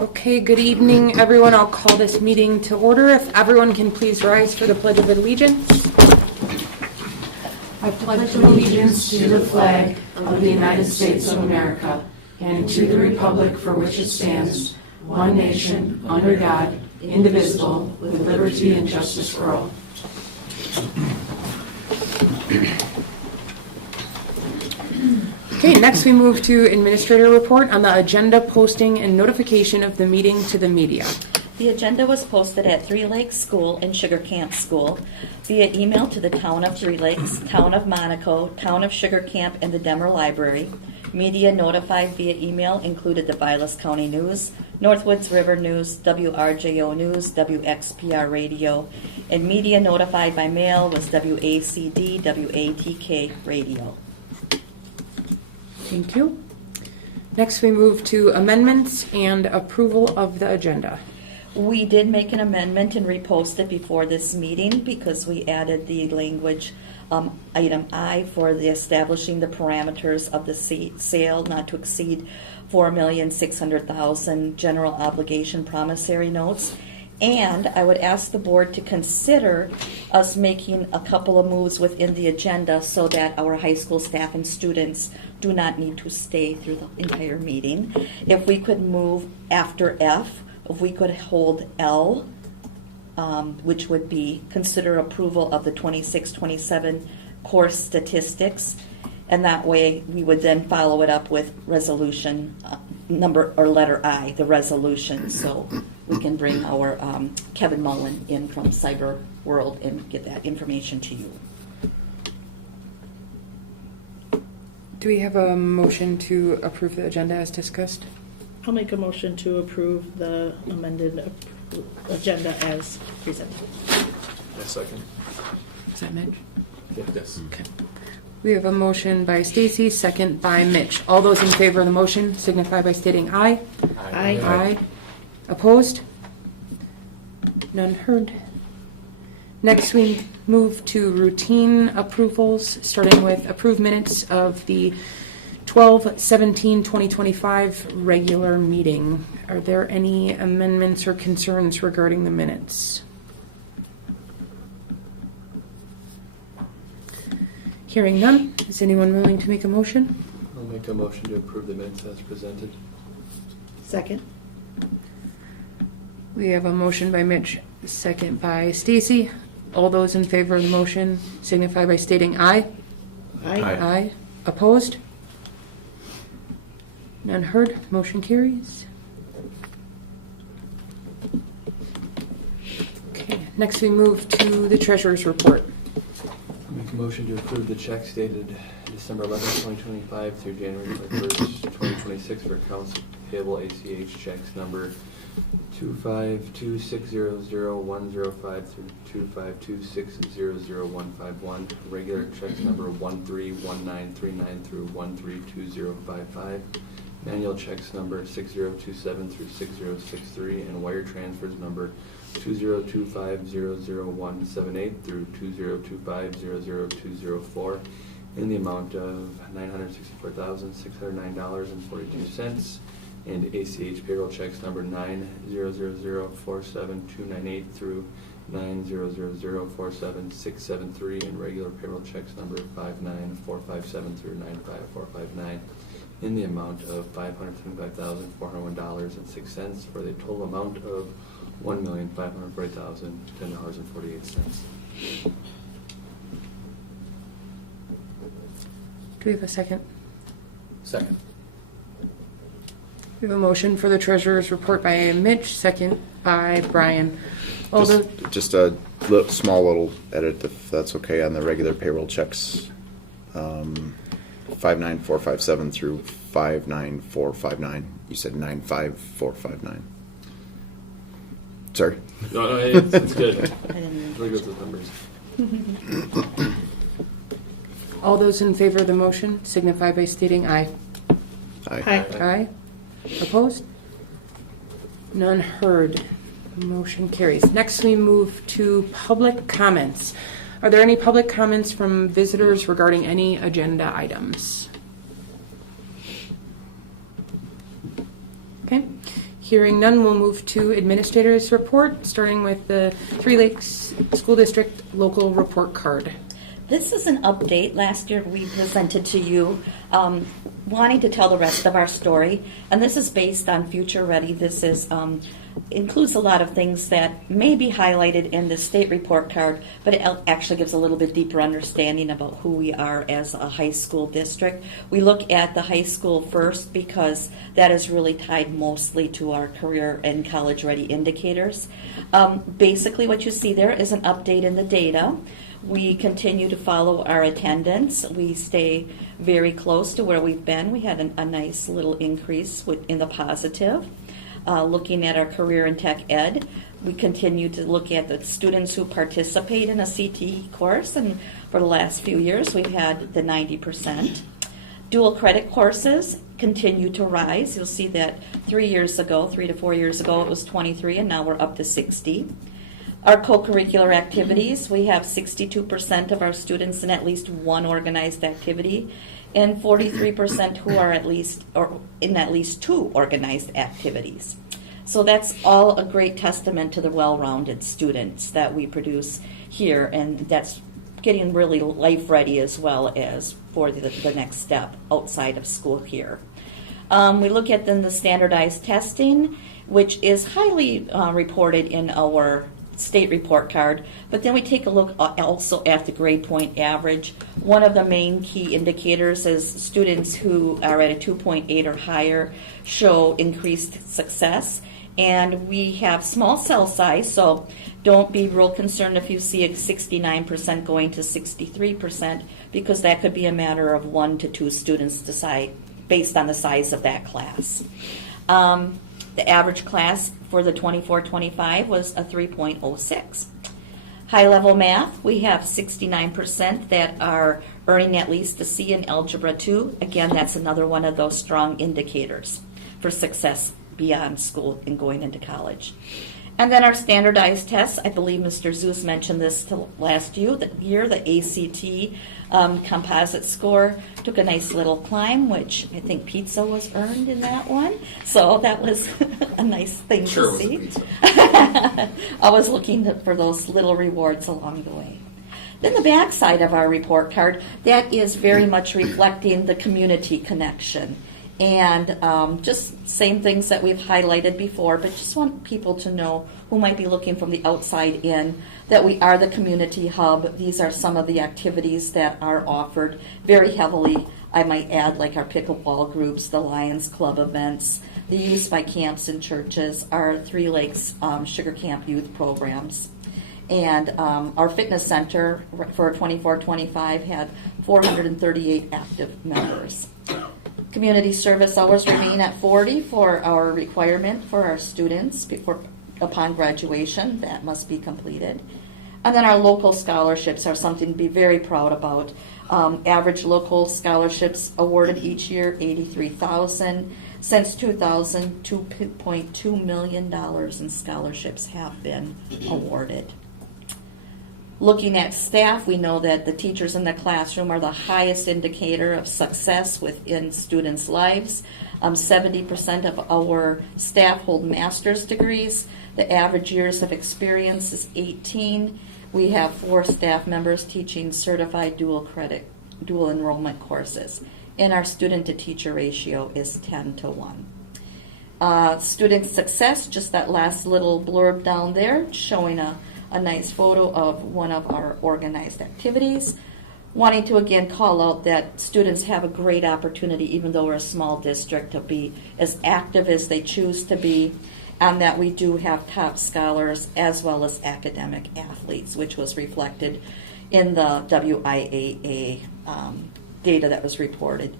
Okay, good evening, everyone. I'll call this meeting to order. If everyone can please rise for the Pledge of Allegiance. I pledge allegiance to the flag of the United States of America and to the republic for which it stands, one nation, under God, indivisible, with liberty and justice for all. Okay, next we move to Administrator Report on the agenda posting and notification of the meeting to the media. The agenda was posted at Three Lakes School and Sugar Camp School via email to the Town of Three Lakes, Town of Monaco, Town of Sugar Camp, and the Denver Library. Media notified via email included the Vilas County News, Northwoods River News, WRJO News, WXPR Radio, and media notified by mail was WACD, WATK Radio. Thank you. Next we move to amendments and approval of the agenda. We did make an amendment and repost it before this meeting because we added the language item I for the establishing the parameters of the sale not to exceed $4,600,000 general obligation promissory notes. And I would ask the board to consider us making a couple of moves within the agenda so that our high school staff and students do not need to stay through the entire meeting. If we could move after F, if we could hold L, which would be consider approval of the 26-27 course statistics, and that way we would then follow it up with resolution number or letter I, the resolution, so we can bring our Kevin Mullen in from Cyber World and get that information to you. Do we have a motion to approve the agenda as discussed? I'll make a motion to approve the amended agenda as presented. A second. Is that Mitch? Yes. Okay. We have a motion by Stacy, second by Mitch. All those in favor of the motion signify by stating aye. Aye. Aye. Opposed? None heard. Next, we move to routine approvals, starting with approved minutes of the 12/17/2025 regular meeting. Are there any amendments or concerns regarding the minutes? Hearing none, is anyone willing to make a motion? I'll make a motion to approve the minutes as presented. Second. We have a motion by Mitch, second by Stacy. All those in favor of the motion signify by stating aye. Aye. Aye. Opposed? None heard. Motion carries. Okay, next we move to the treasurer's report. I'll make a motion to approve the checks dated December 11th, 2025 through January 21st, 2026 for accounts payable ACH checks number 252600105 through 252600151, regular checks number 131939 through 132055, manual checks number 6027 through 6063, and wire transfers number 202500178 through 202500204 in the amount of $964,609.42, and ACH payroll checks number 900047298 through 900047673, and regular payroll checks number 59457 through 95459 in the amount of $525,401.06 for the total amount of $1,540,010.48. Do we have a second? Second. We have a motion for the treasurer's report by Mitch, second by Brian. All the, Just a small little edit, if that's okay, on the regular payroll checks. 59457 through 59459. You said 95459. Sorry. No, it's good. I didn't Really good with numbers. all those in favor of the motion signify by stating aye. Aye. Aye. Opposed? None heard. Motion carries. Next, we move to public comments. Are there any public comments from visitors regarding any agenda items? Okay. Hearing none, we'll move to administrator's report, starting with the Three Lakes School District local report card. This is an update. Last year we presented to you wanting to tell the rest of our story, and this is based on Future Ready. This is includes a lot of things that may be highlighted in the state report card, but it actually gives a little bit deeper understanding about who we are as a high school district. We look at the high school first because that is really tied mostly to our career and college ready indicators. Basically what you see there is an update in the data. We continue to follow our attendance. We stay very close to where we've been. We had a nice little increase in the positive. Looking at our career in tech ed, we continue to look at the students who participate in a CTE course, and for the last few years we've had the 90%. Dual credit courses continue to rise. You'll see that 3 to 4 years ago, it was 23, and now we're up to 60. Our co-curricular activities, we have 62% of our students in at least one organized activity, and 43% who are in at least two organized activities. So that's all a great testament to the well-rounded students that we produce here, and that's getting really life ready as well as for the next step outside of school here. We look at then the standardized testing, which is highly reported in our state report card, but then we take a look also at the grade point average. One of the main key indicators is students who are at a 2.8 or higher show increased success, and we have small cell size, so don't be real concerned if you see a 69% going to 63%, because that could be a matter of 1 to 2 students decide based on the size of that class. The average class for the 24-25 was a 3.06. High-level math, we have 69% that are earning at least a C in Algebra 2. Again, that's another one of those strong indicators for success beyond school and going into college. And then our standardized tests, I believe Mr. Zeus mentioned this last year, the ACT composite score took a nice little climb, which I think pizza was earned in that one. So that was a nice thing to see. It was a pizza. I was looking for those little rewards along the way. Then the back side of our report card, that is very much reflecting the community connection. And just same things that we've highlighted before, but just want people to know who might be looking from the outside in that we are the community hub. These are some of the activities that are offered very heavily, I might add, like our pickleball groups, the Lions Club events, the Youth by Camps and Churches, our Three Lakes Sugar Camp youth programs. And our fitness center for 24-25 had 438 active members. Community service hours remain at 40 for our requirement for our students upon graduation. That must be completed. And then our local scholarships are something to be very proud about. Average local scholarships awarded each year, $83,000. Since 2000, $2.2 million in scholarships have been awarded. Looking at staff, we know that the teachers in the classroom are the highest indicator of success within students' lives. 70% of our staff hold master's degrees. The average years of experience is 18. We have 4 staff members teaching certified dual enrollment courses. And our student-to-teacher ratio is 10-1. Student success, just that last little blurb down there, showing a nice photo of one of our organized activities. Wanting to again call out that students have a great opportunity, even though we're a small district, to be as active as they choose to be, and that we do have top scholars as well as academic athletes, which was reflected in the WIAA data that was reported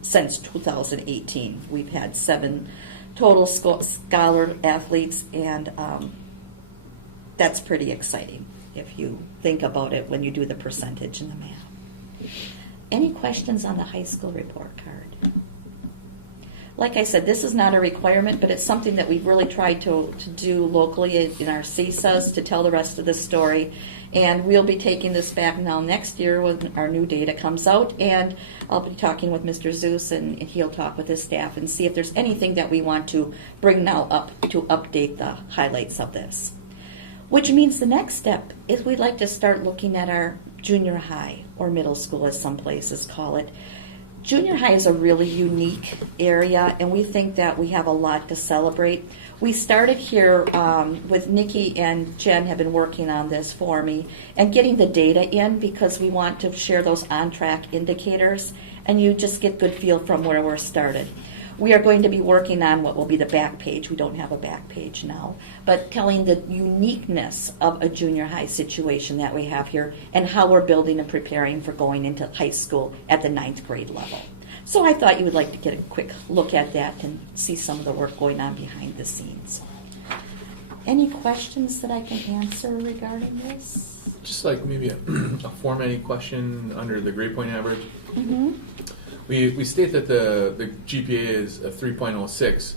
since 2018. We've had 7 total scholar athletes, and that's pretty exciting if you think about it when you do the percentage and the math. Any questions on the high school report card? Like I said, this is not a requirement, but it's something that we've really tried to do locally in our CSAs to tell the rest of the story. And we'll be taking this back now next year when our new data comes out, and I'll be talking with Mr. Zeus, and he'll talk with his staff and see if there's anything that we want to bring now up to update the highlights of this. Which means the next step is we'd like to start looking at our junior high, or middle school as some places call it. Junior high is a really unique area, and we think that we have a lot to celebrate. We started here with Nikki and Jen have been working on this for me and getting the data in because we want to share those on-track indicators, and you just get good feel from where we're started. We are going to be working on what will be the back page. We don't have a back page now, but telling the uniqueness of a junior high situation that we have here and how we're building and preparing for going into high school at the 9th grade level. So I thought you would like to get a quick look at that and see some of the work going on behind the scenes. Any questions that I can answer regarding this? Just like maybe a formatting question under the grade point average. Mm-hmm. We state that the GPA is a 3.06.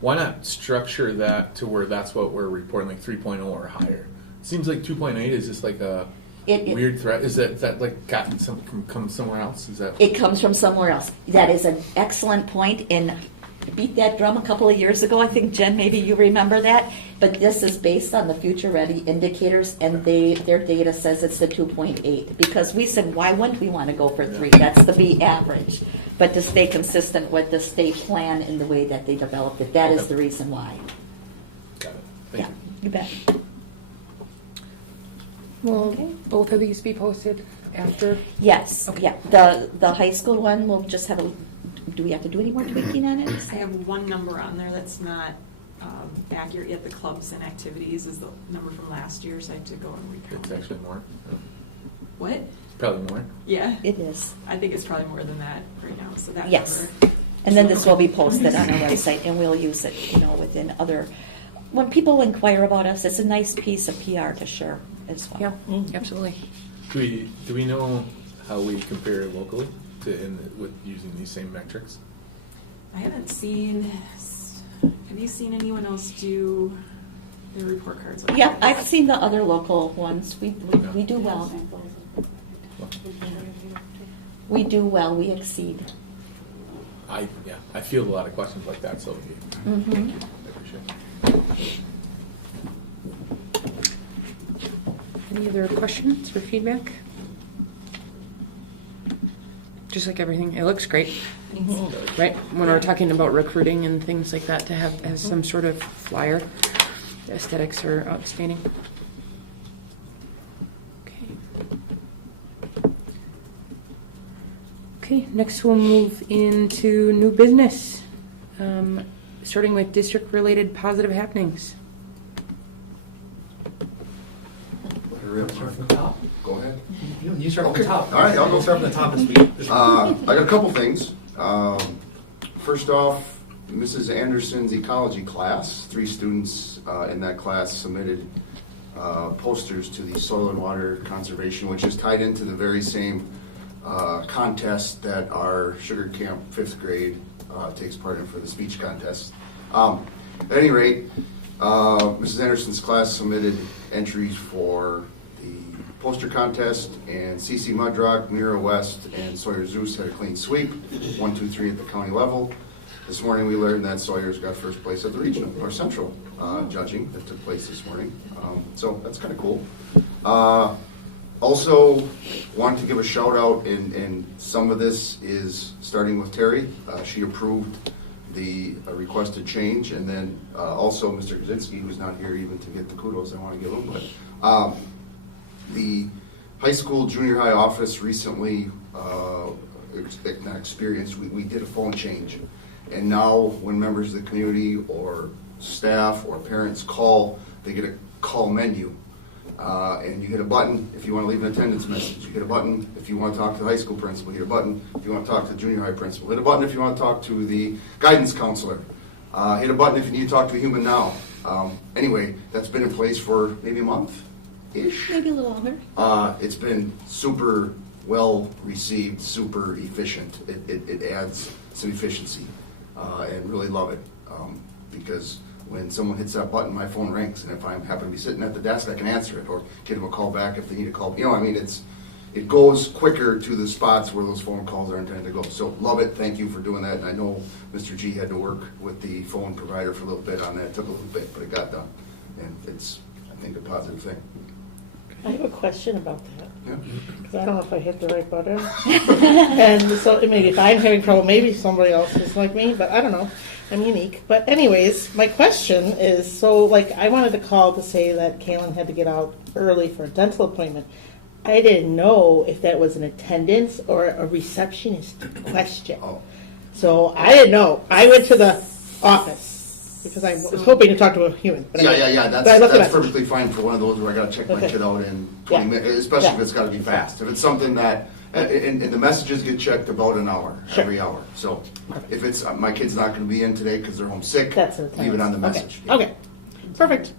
Why not structure that to where that's what we're reporting, like 3.0 or higher? Seems like 2.8 is just like a weird threat. Is that like gotten come somewhere else? Is that It comes from somewhere else. That is an excellent point, and beat that drum a couple of years ago. I think, Jen, maybe you remember that. But this is based on the Future Ready indicators, and their data says it's the 2.8. Because we said, why wouldn't we want to go for 3? That's the B average. But to stay consistent with the state plan in the way that they developed it, that is the reason why. got it? Thank Yeah, you bet. Will Okay. both of these be posted after? Yes, Okay. yeah. The high school one will just have a. Do we have to do any more tweaking on it? I have one number on there that's not accurate yet. The clubs and activities is the number from last year, so I have to go and recount. It's actually more. What? Probably more. Yeah. It is. I think it's probably more than that right now, so that Yes. number. And then this will be posted on our website, and we'll use it, within other. When people inquire about us, it's a nice piece of PR to share as well. Yeah, absolutely. Do we know how we compare locally with using these same metrics? I haven't seen, have you seen anyone else do their report cards? like Yeah, this? I've seen the other local ones. We do well. We do well. We exceed. I field a lot of questions like that, so Mm-hmm. I appreciate it. Any other questions or feedback? Just like everything, it looks great, right? When we're talking about recruiting and things like that, to have as some sort of flyer, the aesthetics are outstanding. Okay, next we'll move into new business, starting with district-related positive happenings. Start from the top. Go ahead. You start from the top. All right, I'll go Start from the top this week. I got a couple things. First off, Mrs. Anderson's ecology class, 3 students in that class submitted posters to the Soil and Water Conservation, which is tied into the very same contest that our Sugar Camp 5th grade takes part in for the speech contest. At any rate, Mrs. Anderson's class submitted entries for the poster contest, and CC Mudrock, Mira West, and Sawyer Zeus had a clean sweep, 1, 2, 3 at the county level. This morning we learned that Sawyer's got first place at the regional or central judging that took place this morning. So that's kind of cool. Also, wanted to give a shout out, and some of this is starting with Terry. She approved the requested change, and then also Mr. Kaczynski, who's not here even to get the kudos I want to give him, but the high school, junior high office recently we did a phone change. And now when members of the community or staff or parents call, they get a call menu. And you hit a button if you want to leave an attendance message. You hit a button if you want to talk to the high school principal. You hit a button if you want to talk to the junior high principal. Hit a button if you want to talk to the guidance counselor. Hit a button if you need to talk to the human now. Anyway, that's been in place for maybe a month-ish. Maybe a little longer. It's been super well received, super efficient. It adds some efficiency, and really love it, because when someone hits that button, my phone rings, and if I happen to be sitting at the desk, I can answer it, or give them a call back if they need a call. You know, I mean, it goes quicker to the spots where those phone calls are intended to go. So love it, thank you for doing that, and I know Mr. G had to work with the phone provider for a little bit on that. It took a little bit, but it got done, and it's, I think, a positive thing. I have a question about that, Yeah. because I don't know if I hit the right button. And so maybe if I'm having trouble, maybe somebody else is like me, but I don't know. I'm unique. But anyways, my question is, so like I wanted to call to say that Kaylin had to get out early for a dental appointment. I didn't know if that was an attendance or a receptionist question. Oh, So I didn't know. I went to the office because I was hoping to talk to a human. But yeah, but I left a that's message. perfectly fine for one of those where I gotta check my Okay. kid out in 20 Yeah. minutes, especially if Yeah. it's gotta be fast. If it's something that, and the messages get checked about an hour, Sure. every hour. So if it's, my kid's not gonna be in today because they're home sick, That's an leave it on the attendance. message. Okay. Okay. Perfect.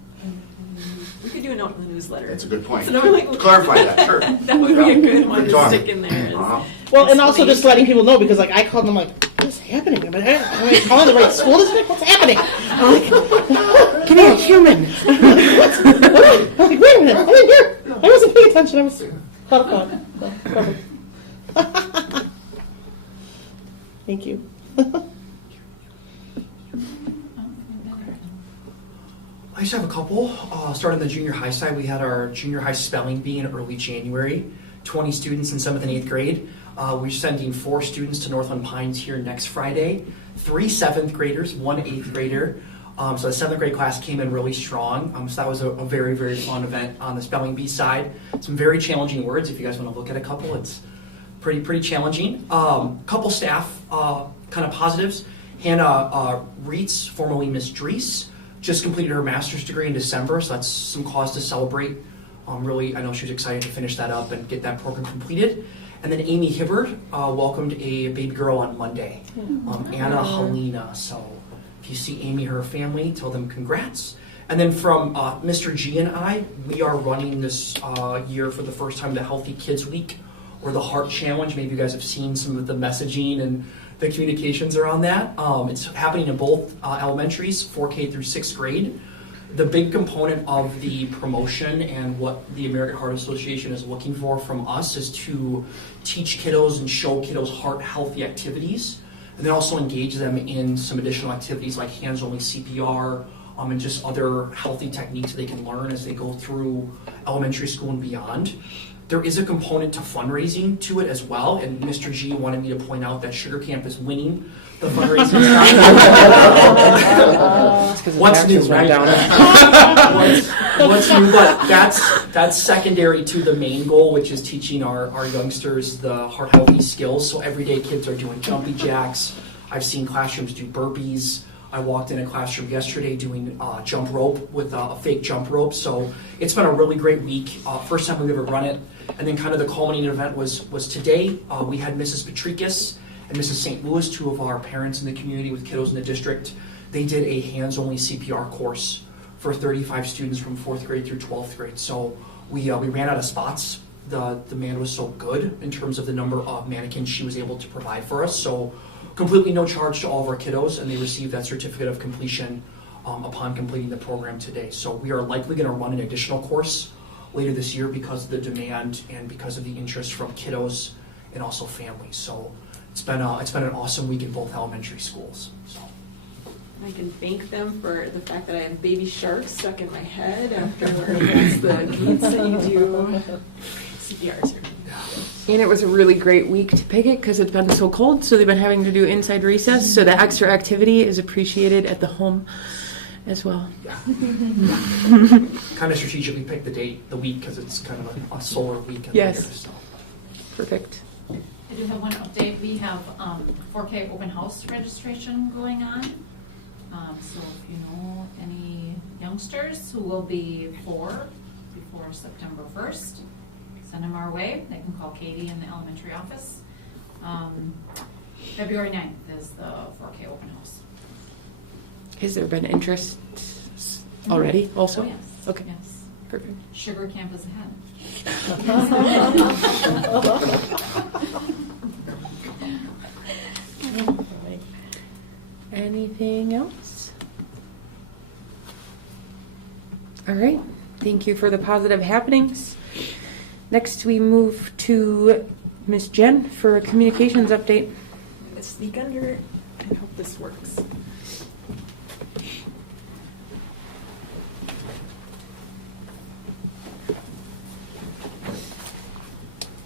We could do a note in the newsletter. That's a good point. So now we're like, Clarify that, sure. That would be a good one Good to talk. stick in there. Uh-huh. Well, and also just letting people know because like I called them like, what's happening? Am I calling the right school district? What's happening? I'm like, Give me a human. I'm like, wait a minute, I didn't hear. I wasn't paying attention. I was caught up on. So, perfect. Thank you. I just have a couple. Starting on the junior high side, we had our junior high spelling bee in early January. 20 students in 7th and 8th grade. We're sending 4 students to Northland Pines here next Friday. 3 7th graders, 1 8th grader. So the 7th grade class came in really strong. So that was a very, very fun event on the spelling bee side. Some very challenging words. If you guys want to look at a couple, it's pretty challenging. Couple staff kind of positives. Hannah Reitz, formerly Miss Drees, just completed her master's degree in December, so that's some cause to celebrate. Really, I know she was excited to finish that up and get that program completed. And then Amy Hibbard welcomed a baby girl on Monday, Anna Helena. So if you see Amy, her family, tell them congrats. And then from Mr. G and I, we are running this year for the first time the Healthy Kids Week, or the Heart Challenge. Maybe you guys have seen some of the messaging and the communications around that. It's happening in both elementaries, 4K through 6th grade. The big component of the promotion and what the American Heart Association is looking for from us is to teach kiddos and show kiddos heart healthy activities, and then also engage them in some additional activities like hands-only CPR, and just other healthy techniques they can learn as they go through elementary school and beyond. There is a component to fundraising to it as well, and Mr. G wanted me to point out that Sugar Camp is winning the fundraising side. What's new, right? What's new, but that's secondary to the main goal, which is teaching our youngsters the heart healthy skills. So everyday kids are doing jumping jacks. I've seen classrooms do burpees. I walked in a classroom yesterday doing jump rope with a fake jump rope. So it's been a really great week. First time we've ever run it. And then kind of the culminating event was today. We had Mrs. Patricus and Mrs. St. Louis, 2 of our parents in the community with kiddos in the district. They did a hands-only CPR course for 35 students from 4th grade through 12th grade. So we ran out of spots. The demand was so good in terms of the number of mannequins she was able to provide for us. So completely no charge to all of our kiddos, and they received that certificate of completion upon completing the program today. So we are likely going to run an additional course later this year because of the demand and because of the interest from kiddos and also families. So it's been an awesome week in both elementary schools. So. I can thank them for the fact that I have baby sharks stuck in my head after that's the needs that you do CPRs. And it was a really great week to pick it because it's been so cold, so they've been having to do inside recess, so the extra activity is appreciated at the home as well. Yeah. Kind of strategically picked the week because it's kind of a solar week in Yes. the year. So. Perfect. I do have one update. We have 4K open house registration going on. So if you know any youngsters who will be 4 before September 1st, send them our way. They can call Katie in the elementary office. February 9th is the 4K open house. Has there been interest already also? Oh, yes. Okay. Yes. Perfect. Sugar Camp is ahead. Anything else? All right. Thank you for the positive happenings. Next, we move to Miss Jen for a communications update. Let's sneak under and hope this works.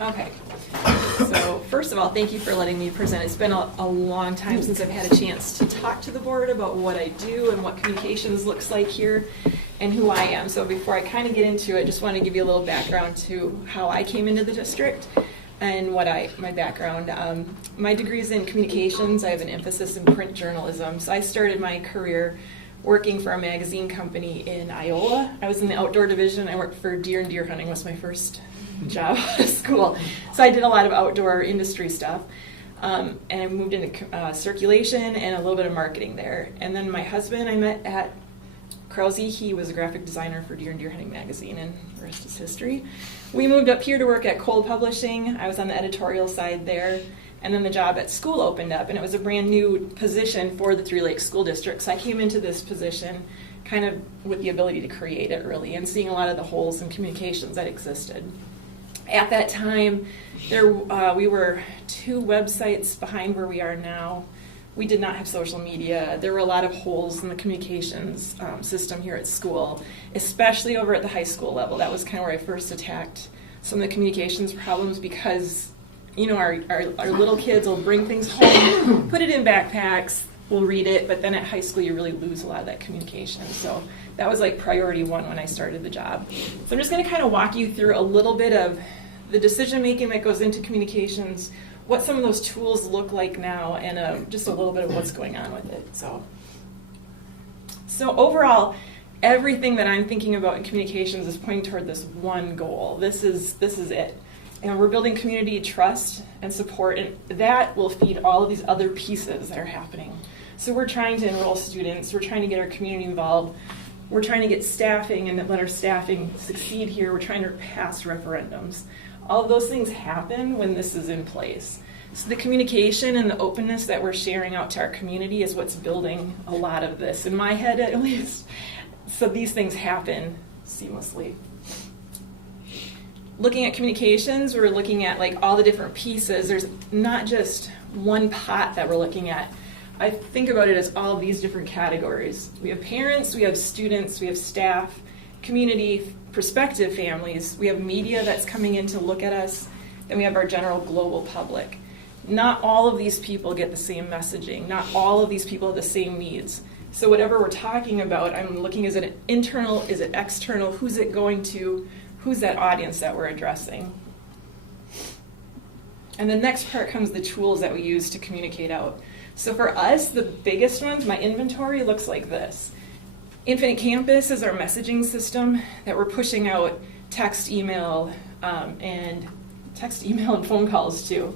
Okay. So first of all, thank you for letting me present. It's been a long time since I've had a chance to talk to the board about what I do and what communications looks like here and who I am. So before I kind of get into it, I just want to give you a little background to how I came into the district and my background. My degree is in communications. I have an emphasis in print journalism. So I started my career working for a magazine company in Iowa. I was in the outdoor division. I worked for deer and deer hunting was my first job out of school. So I did a lot of outdoor industry stuff. And I moved into circulation and a little bit of marketing there. And then my husband I met at Krause. He was a graphic designer for Deer and Deer Hunting magazine, and the rest is history. We moved up here to work at Cole Publishing. I was on the editorial side there. And then the job at school opened up, and it was a brand new position for the Three Lakes School District. So I came into this position kind of with the ability to create it, really, and seeing a lot of the holes in communications that existed. At that time, we were 2 websites behind where we are now. We did not have social media. There were a lot of holes in the communications system here at school, especially over at the high school level. That was kind of where I first attacked some of the communications problems because, you know, our little kids will bring things home, put it in backpacks, we'll read it, but then at high school you really lose a lot of that communication. So that was like priority 1 when I started the job. So I'm just going to kind of walk you through a little bit of the decision making that goes into communications, what some of those tools look like now, and just a little bit of what's going on with it. So overall, everything that I'm thinking about in communications is pointing toward this one goal. This is it. And we're building community trust and support, and that will feed all of these other pieces that are happening. So we're trying to enroll students, we're trying to get our community involved, we're trying to get staffing and let our staffing succeed here, we're trying to pass referendums. All of those things happen when this is in place. So the communication and the openness that we're sharing out to our community is what's building a lot of this, in my head at least. So these things happen seamlessly. Looking at communications, we're looking at like all the different pieces. There's not just one pot that we're looking at. I think about it as all of these different categories. We have parents, we have students, we have staff, community, prospective families, we have media that's coming in to look at us, and we have our general global public. Not all of these people get the same messaging. Not all of these people have the same needs. So whatever we're talking about, I'm looking, is it internal, is it external, who's it going to, who's that audience that we're addressing? And the next part comes the tools that we use to communicate out. So for us, the biggest ones, my inventory looks like this. Infinite Campus is our messaging system that we're pushing out text, email, and phone calls to.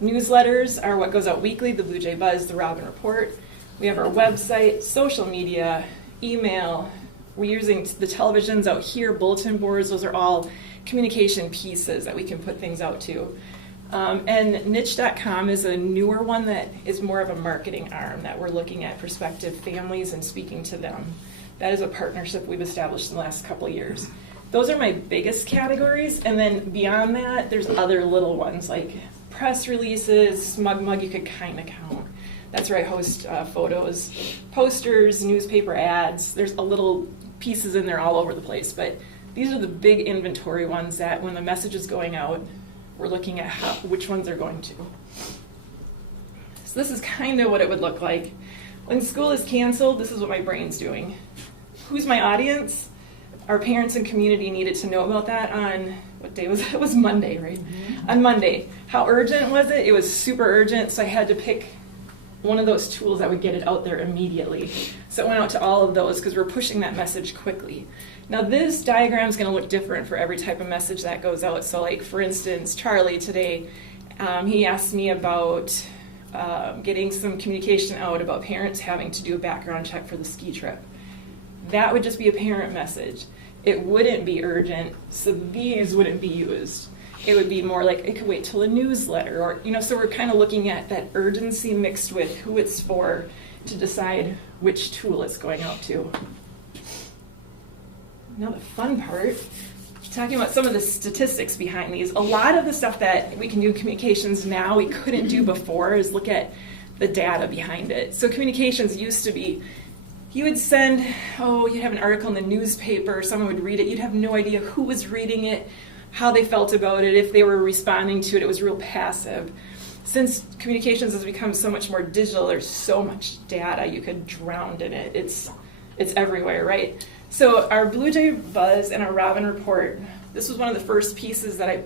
Newsletters are what goes out weekly, the Blue Jay Buzz, the Robin Report. We have our website, social media, email. We're using the televisions out here, bulletin boards. Those are all communication pieces that we can put things out to. And niche.com is a newer one that is more of a marketing arm that we're looking at prospective families and speaking to them. That is a partnership we've established in the last couple of years. Those are my biggest categories, and then beyond that, there's other little ones like press releases, SmugMug you could kind of count. That's where I host photos, posters, newspaper ads. There's a little pieces in there all over the place, but these are the big inventory ones that when the message is going out, we're looking at which ones they're going to. So this is kind of what it would look like. When school is canceled, this is what my brain's doing. Who's my audience? Our parents and community needed to know about that on, what day was it? It was Monday, right? Mm-hmm. On Monday. How urgent was it? It was super urgent, so I had to pick one of those tools that would get it out there immediately. So it went out to all of those because we're pushing that message quickly. Now this diagram is going to look different for every type of message that goes out. So like for instance, Charlie today, he asked me about getting some communication out about parents having to do a background check for the ski trip. That would just be a parent message. It wouldn't be urgent, so these wouldn't be used. It would be more like it could wait till a newsletter, or so we're kind of looking at that urgency mixed with who it's for to decide which tool it's going out to. now the fun part, talking about some of the statistics behind these. A lot of the stuff that we can do in communications now we couldn't do before is look at the data behind it. So communications used to be, you would send, you'd have an article in the newspaper, someone would read it, you'd have no idea who was reading it, how they felt about it, if they were responding to it, it was real passive. Since communications has become so much more digital, there's so much data, you could drown in it. It's everywhere, right? So our Blue Jay Buzz and our Robin Report, this was one of the first pieces that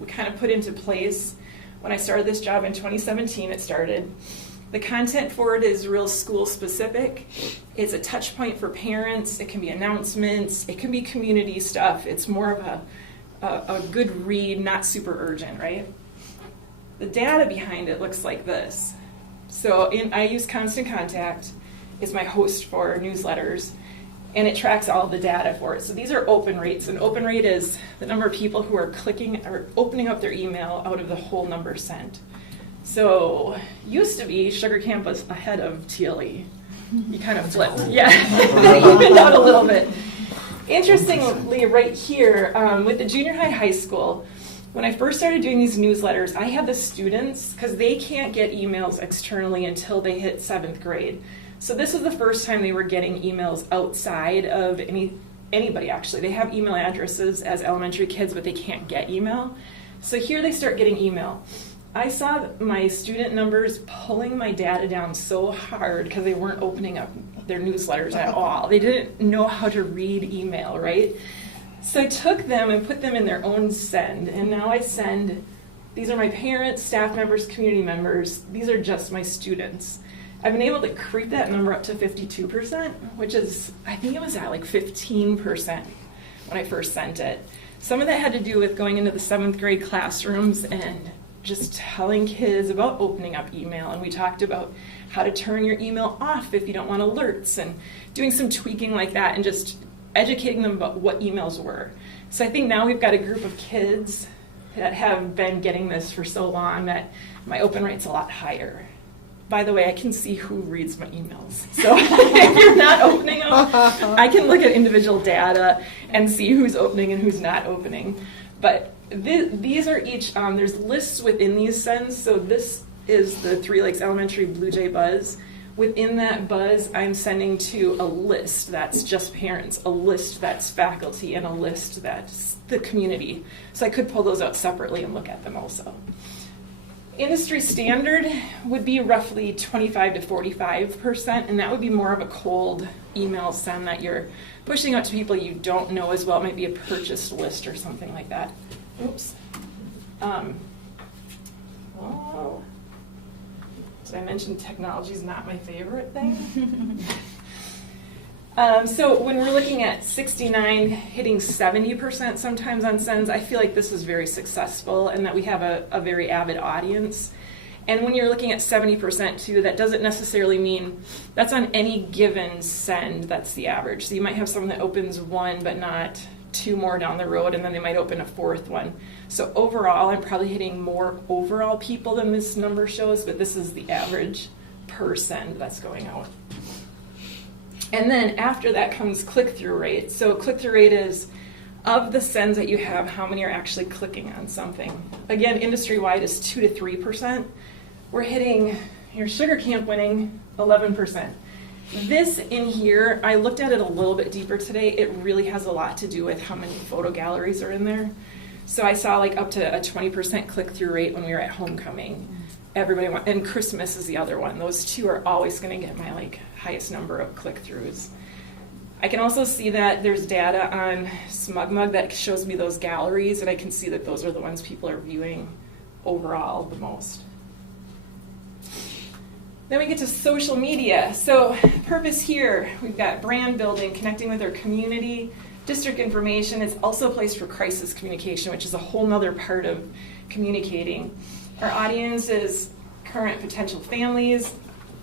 we kind of put into place when I started this job in 2017. It started. The content for it is real school specific. It's a touch point for parents. It can be announcements. It can be community stuff. It's more of a good read, not super urgent, right? The data behind it looks like this. So I use Constant Contact. It's my host for newsletters, and it tracks all the data for it. So these are open rates, and open rate is the number of people who are clicking or opening up their email out of the whole number sent. So used to be Sugar Camp was ahead of TLE. You kind of flipped, yeah, evened out a little bit. Interestingly, right here with the junior high school, when I first started doing these newsletters, I had the students, because they can't get emails externally until they hit 7th grade. So this was the first time they were getting emails outside of anybody, actually. They have email addresses as elementary kids, but they can't get email. So here they start getting email. I saw my student numbers pulling my data down so hard because they weren't opening up their newsletters at all. They didn't know how to read email, right? So I took them and put them in their own send, and now I send, these are my parents, staff members, community members, these are just my students. I've been able to creep that number up to 52%, which is, I think it was at like 15% when I first sent it. Some of that had to do with going into the 7th grade classrooms and just telling kids about opening up email, and we talked about how to turn your email off if you don't want alerts, and doing some tweaking like that, and just educating them about what emails were. So I think now we've got a group of kids that have been getting this for so long that my open rate's a lot higher. By the way, I can see who reads my emails. So if you're not opening them, I can look at individual data and see who's opening and who's not opening. But these are each, there's lists within these sends. So this is the 3 Lakes Elementary Blue Jay Buzz. Within that buzz, I'm sending to a list that's just parents, a list that's faculty, and a list that's the community. So I could pull those out separately and look at them also. Industry standard would be roughly 25 to 45%, and that would be more of a cold email send that you're pushing out to people you don't know as well. It might be a purchased list or something like that. Oops. Did I mention technology is not my favorite thing? So when we're looking at 69 hitting 70% sometimes on sends, I feel like this is very successful and that we have a very avid audience. And when you're looking at 70% too, that doesn't necessarily mean that's on any given send, that's the average. So you might have someone that opens one but not two more down the road, and then they might open a fourth one. So overall, I'm probably hitting more overall people than this number shows, but this is the average per send that's going out. And then after that comes click-through rate. So click-through rate is of the sends that you have, how many are actually clicking on something. Again, industry-wide is 2 to 3%. We're hitting, your Sugar Camp winning 11%. This in here, I looked at it a little bit deeper today. It really has a lot to do with how many photo galleries are in there. So I saw like up to a 20% click-through rate when we were at homecoming. Everybody and Christmas is the other one. Those two are always going to get my like highest number of click-throughs. I can also see that there's data on SmugMug that shows me those galleries, and I can see that those are the ones people are viewing overall the most. Then we get to social media. So purpose here, we've got brand building, connecting with our community, district information. It's also a place for crisis communication, which is a whole nother part of communicating. Our audience is current potential families,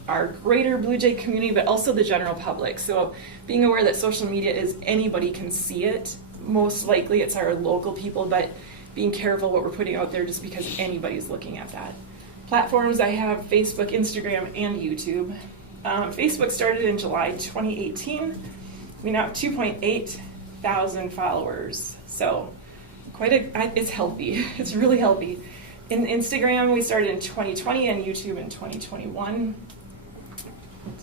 our greater Blue Jay community, but also the general public. So being aware that social media is anybody can see it. Most likely it's our local people, but being careful what we're putting out there just because anybody's looking at that. Platforms, I have Facebook, Instagram, and YouTube. Facebook started in July 2018. We now have 2.8 1,000 followers. So it's healthy. It's really healthy. In Instagram, we started in 2020 and YouTube in 2021.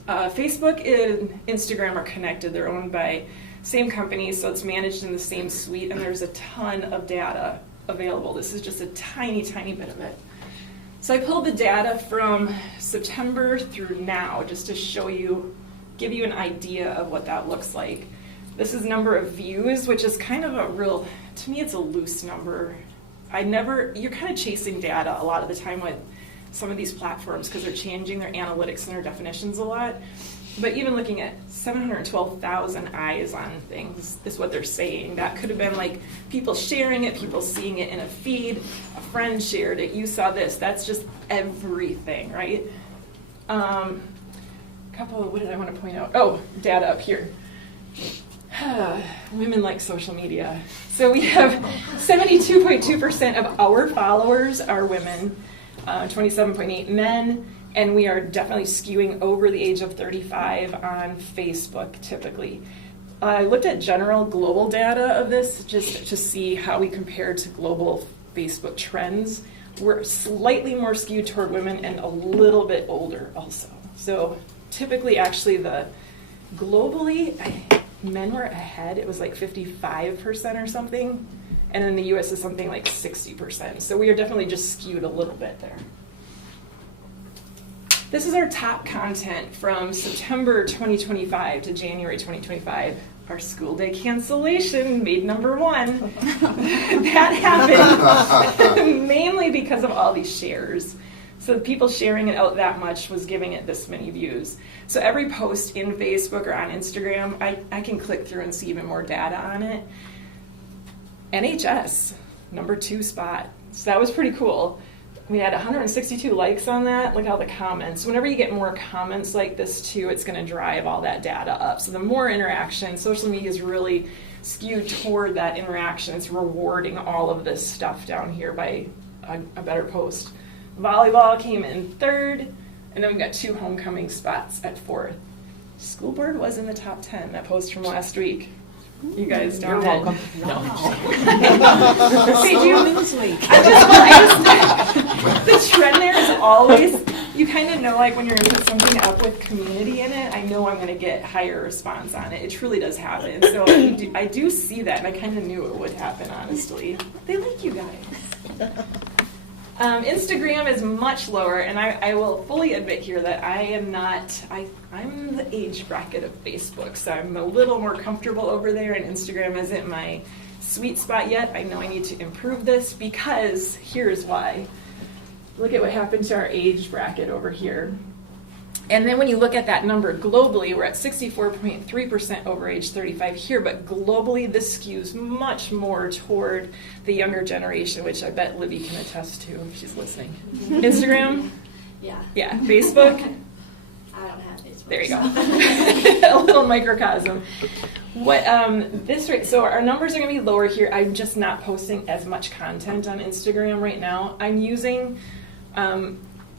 Facebook and Instagram are connected. They're owned by same company, so it's managed in the same suite, and there's a ton of data available. This is just a tiny, tiny bit of it. So I pulled the data from September through now just to show you, give you an idea of what that looks like. This is number of views, which is kind of a real, to me it's a loose number. You're kind of chasing data a lot of the time with some of these platforms because they're changing their analytics and their definitions a lot. But even looking at 712,000 eyes on things is what they're saying. That could have been like people sharing it, people seeing it in a feed, a friend shared it, you saw this. That's just everything, right? What did I want to point out? Oh, data up here. Women like social media. So we have 72.2% of our followers are women, 27.8 men, and we are definitely skewing over the age of 35 on Facebook typically. I looked at general global data of this just to see how we compare to global Facebook trends. We're slightly more skewed toward women and a little bit older also. So typically actually globally, men were ahead. It was like 55% or something. And in the US is something like 60%. So we are definitely just skewed a little bit there. This is our top content from September 2025 to January 2025. Our school day cancellation made number one. That happened mainly because of all these shares. So people sharing it out that much was giving it this many views. So every post in Facebook or on Instagram, I can click through and see even more data on it. NHS, number 2 spot. So that was pretty cool. We had 162 likes on that. Look at all the comments. Whenever you get more comments like this too, it's going to drive all that data up. So the more interaction, social media is really skewed toward that interaction. It's rewarding all of this stuff down here by a better post. Volleyball came in 3rd, and then we've got 2 homecoming spots at 4th. School board was in the top 10, that post from last week. You guys don't. You're welcome. No. The trend there is always, you kind of know like when you're going to put something up with community in it, I know I'm going to get higher response on it. It truly does happen. So I do see that, and I kind of knew it would happen, honestly. They like you guys. Instagram is much lower, and I will fully admit here that I am not, I'm the age bracket of Facebook, so I'm a little more comfortable over there, and Instagram isn't my sweet spot yet. I know I need to improve this because here's why. Look at what happened to our age bracket over here. And then when you look at that number globally, we're at 64.3% over age 35 here, but globally this skews much more toward the younger generation, which I bet Libby can attest to if she's listening. Instagram? Yeah. Yeah. Facebook? I don't have Facebook. There you go. A little microcosm. So our numbers are going to be lower here. I'm just not posting as much content on Instagram right now. I'm using...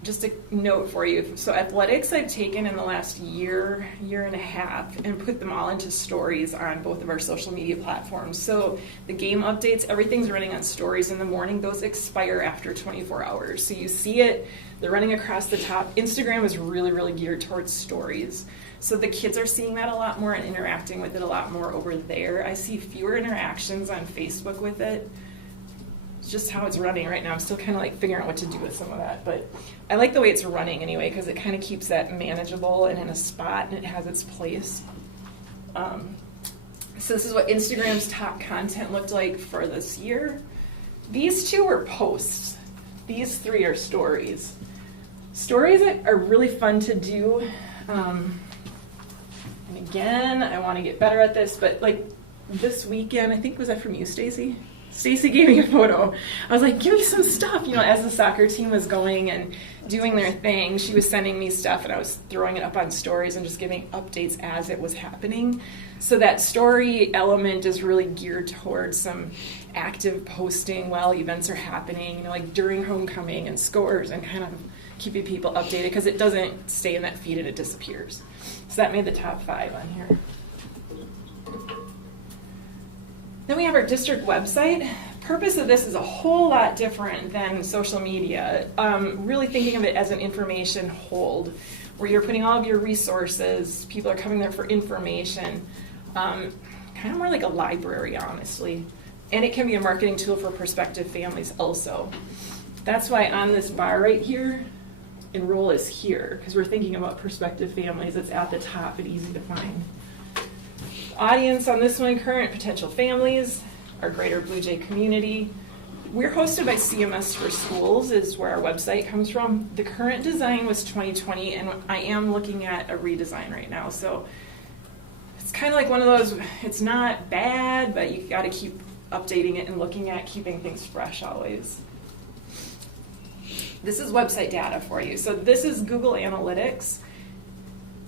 just a note for you. So athletics I've taken in the last year and a half and put them all into stories on both of our social media platforms. So the game updates, everything's running on stories in the morning. Those expire after 24 hours. So you see it, they're running across the top. Instagram is really, really geared towards stories. So the kids are seeing that a lot more and interacting with it a lot more over there. I see fewer interactions on Facebook with it. It's just how it's running right now. I'm still kind of like figuring out what to do with some of that, but I like the way it's running anyway because it kind of keeps that manageable and in a spot and it has its place. So this is what Instagram's top content looked like for this year. These 2 were posts. These 3 are stories. Stories are really fun to do. And again, I want to get better at this, but like this weekend, I think, was that from you, Stacy? Stacy gave me a photo. I was like, give me some stuff. You know, as the soccer team was going and doing their thing, she was sending me stuff and I was throwing it up on stories and just giving updates as it was happening. So that story element is really geared towards some active posting while events are happening, you know, like during homecoming and scores and kind of keeping people updated because it doesn't stay in that feed and it disappears. So that made the top 5 on here. Then we have our district website. Purpose of this is a whole lot different than social media. Really thinking of it as an information hold, where you're putting all of your resources, people are coming there for information, kind of more like a library, honestly. And it can be a marketing tool for prospective families also. That's why on this bar right here, enroll is here, because we're thinking about prospective families. It's at the top and easy to find. Audience on this one, current potential families, our greater Blue Jay community. We're hosted by CMS for Schools is where our website comes from. The current design was 2020, and I am looking at a redesign right now. So it's kind of like one of those, it's not bad, but you got to keep updating it and looking at keeping things fresh always. This is website data for you. So this is Google Analytics.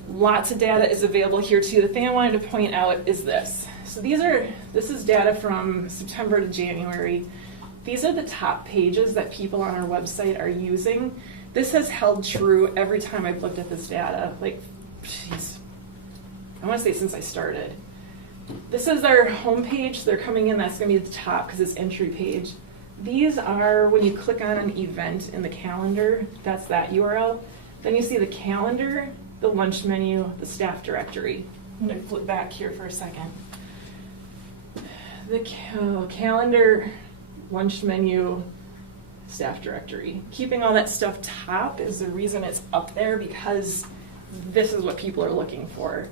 Lots of data is available here too. The thing I wanted to point out is this. So this is data from September to January. These are the top pages that people on our website are using. This has held true every time I've looked at this data. Like, geez, I want to say since I started. This is our homepage. They're coming in. That's going to be the top because it's entry page. These are when you click on an event in the calendar. That's that URL. Then you see the calendar, the lunch menu, the staff directory. I'm going to flip back here for a second. The calendar, lunch menu, staff directory. Keeping all that stuff top is the reason it's up there, because this is what people are looking for.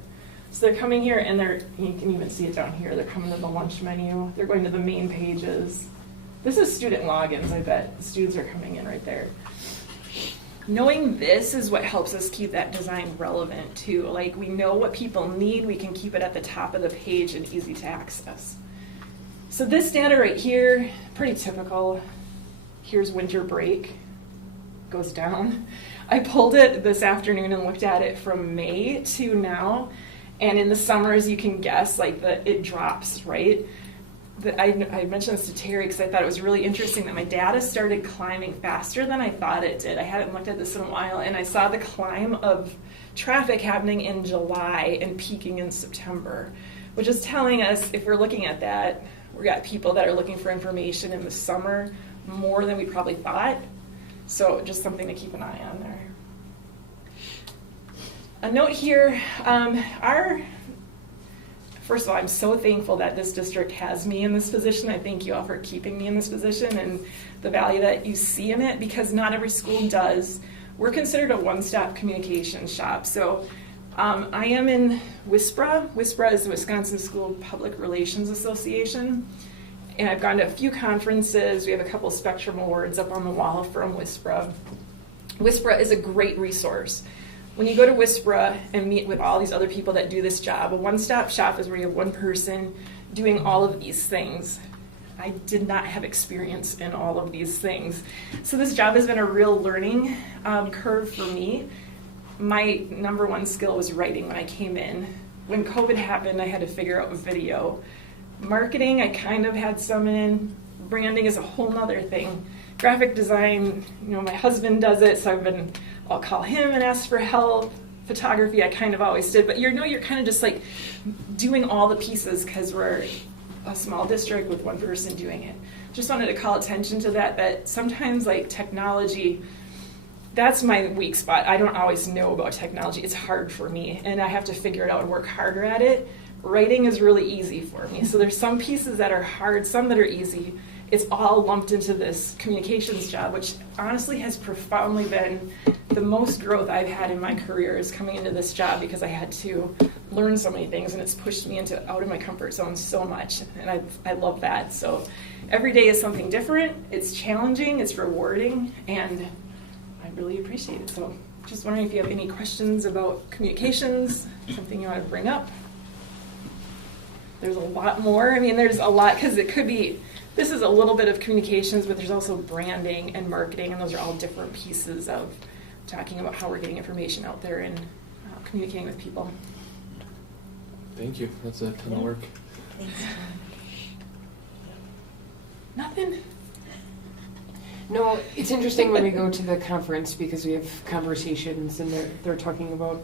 So they're coming here and you can even see it down here. They're coming to the lunch menu. They're going to the main pages. This is student logins, I bet. The students are coming in right there. Knowing this is what helps us keep that design relevant too. Like, we know what people need, we can keep it at the top of the page and easy to access. So this data right here, pretty typical. Here's winter break, goes down. I pulled it this afternoon and looked at it from May to now. And in the summers, you can guess, like, it drops, right? I mentioned this to Terry because I thought it was really interesting that my data started climbing faster than I thought it did. I hadn't looked at this in a while, and I saw the climb of traffic happening in July and peaking in September, which is telling us, if we're looking at that, we got people that are looking for information in the summer more than we probably thought. So just something to keep an eye on there. A note here, first of all, I'm so thankful that this district has me in this position. I thank you all for keeping me in this position and the value that you see in it, because not every school does. We're considered a one-stop communication shop. So I am in WISPRA. WISPRA is the Wisconsin School Public Relations Association. And I've gone to a few conferences. We have a couple Spectrum Awards up on the wall from WISPRA. WISPRA is a great resource. When you go to WISPRA and meet with all these other people that do this job, a one-stop shop is where you have one person doing all of these things. I did not have experience in all of these things. So this job has been a real learning curve for me. My number one skill was writing when I came in. When COVID happened, I had to figure out video. Marketing, I kind of had some in. Branding is a whole nother thing. Graphic design, my husband does it, so I'll call him and ask for help. Photography, I kind of always did, but you're kind of just like doing all the pieces because we're a small district with one person doing it. Just wanted to call attention to that sometimes, like, technology, that's my weak spot. I don't always know about technology. It's hard for me, and I have to figure it out and work harder at it. Writing is really easy for me. So there's some pieces that are hard, some that are easy. It's all lumped into this communications job, which honestly has profoundly been the most growth I've had in my career, is coming into this job, because I had to learn so many things, and it's pushed me out of my comfort zone so much, and I love that. So every day is something different. It's challenging, it's rewarding, and I really appreciate it. So just wondering if you have any questions about communications, something you want to bring up. There's a lot more. There's a lot, because it could be, this is a little bit of communications, but there's also branding and marketing, and those are all different pieces of talking about how we're getting information out there and communicating with people. Thank you. That's a ton of work. Thanks. Nothing? No, it's interesting when we go to the conference, because we have conversations and they're talking about